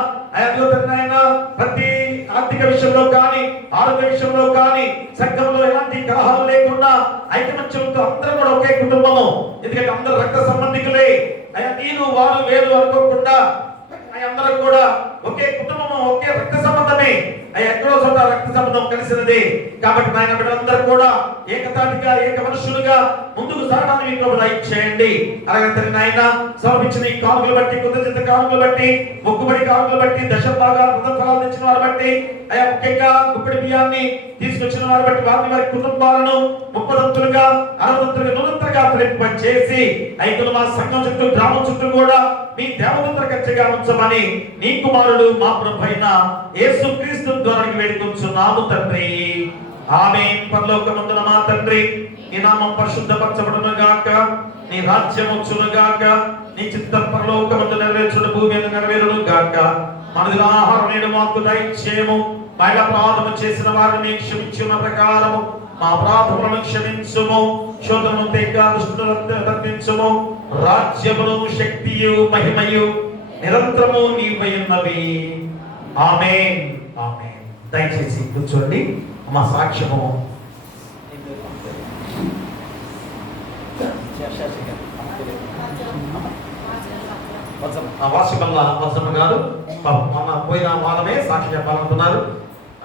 ఆయన ప్రతి ఆర్థిక విషయంలో కానీ ఆరోగ్య విషయంలో కానీ సంఘంలో ఎలాంటి కలహాలు లేకుండా ఐకమత్యంతో అందరూ కూడా ఒకే కుటుంబము. ఎందుకంటే అందరూ రక్త సంబంధికులే. నేను వారు వేరు అనుకోకుండా అందరూ కూడా ఒకే కుటుంబము, ఒకే రక్త సంబంధమే. ఎక్కడో చోట రక్త సంబంధం కలిసినది. కాబట్టి నాయన బిడ్డలందరూ కూడా ఏకతాటిగా, ఏక మనుషులుగా ముందుకు సాగడానికి మీ కృప దయచేయండి. అలాగే తండ్రి నాయన సమర్పించిన ఈ కానుకలు బట్టి, కృతజ్ఞత కానుకలు బట్టి, మొక్కుబడి కానుకలు బట్టి, దశ భాగాలు ప్రథమ ఫలాలు తెచ్చిన వారు బట్టి, అయ్యా ముఖ్యంగా గుప్పిడి బియ్యాన్ని తీసుకొచ్చిన వారు బట్టి వారి కుటుంబాలను 30దంతులుగా 60దంతులుగా 100గా ఫలింపచేసి ఐదులు మా సంఘం చుట్టూ, గ్రామం చుట్టూ కూడా మీ దేవదూతల కచ్చగా ఉంచమని నీ కుమారుడు మా ప్రభువైన యేసుక్రీస్తు ద్వారా వేడుకొంచున్నాము తండ్రి. ఆమేన్. పరలోకమందున మా తండ్రి, నీ నామం పరిశుద్ధపరచబడును గాక, నీ రాజ్యం వచ్చును గాక, నీ చిత్తం పరలోకమందు నెరవేర్చును భూమి మీద నెరవేరును గాక. మనది ఆహారం నేడు మాకు దయచేయము. మా అపరాధము చేసిన వారిని క్షమించిన ప్రకారము మా అపరాధములను క్షమించుము. శోధనను తెగ దుష్టులను తప్పించుము. రాజ్యమును, శక్తియు, మహిమయు నిరంతరము నీవై ఉన్నవి. ఆమేన్. ఆమేన్. దయచేసి కూర్చోండి. మా సాక్ష్యము వార్షికల్ల వసమ్మ గారు మొన్న పోయిన వారమే సాక్షి చెప్పాలనుకున్నారు.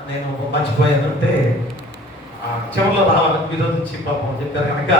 నేను మర్చిపోయానంటే చివరిలో రావాలని ఈరోజు నుంచి పాపం చెప్పారు కనుక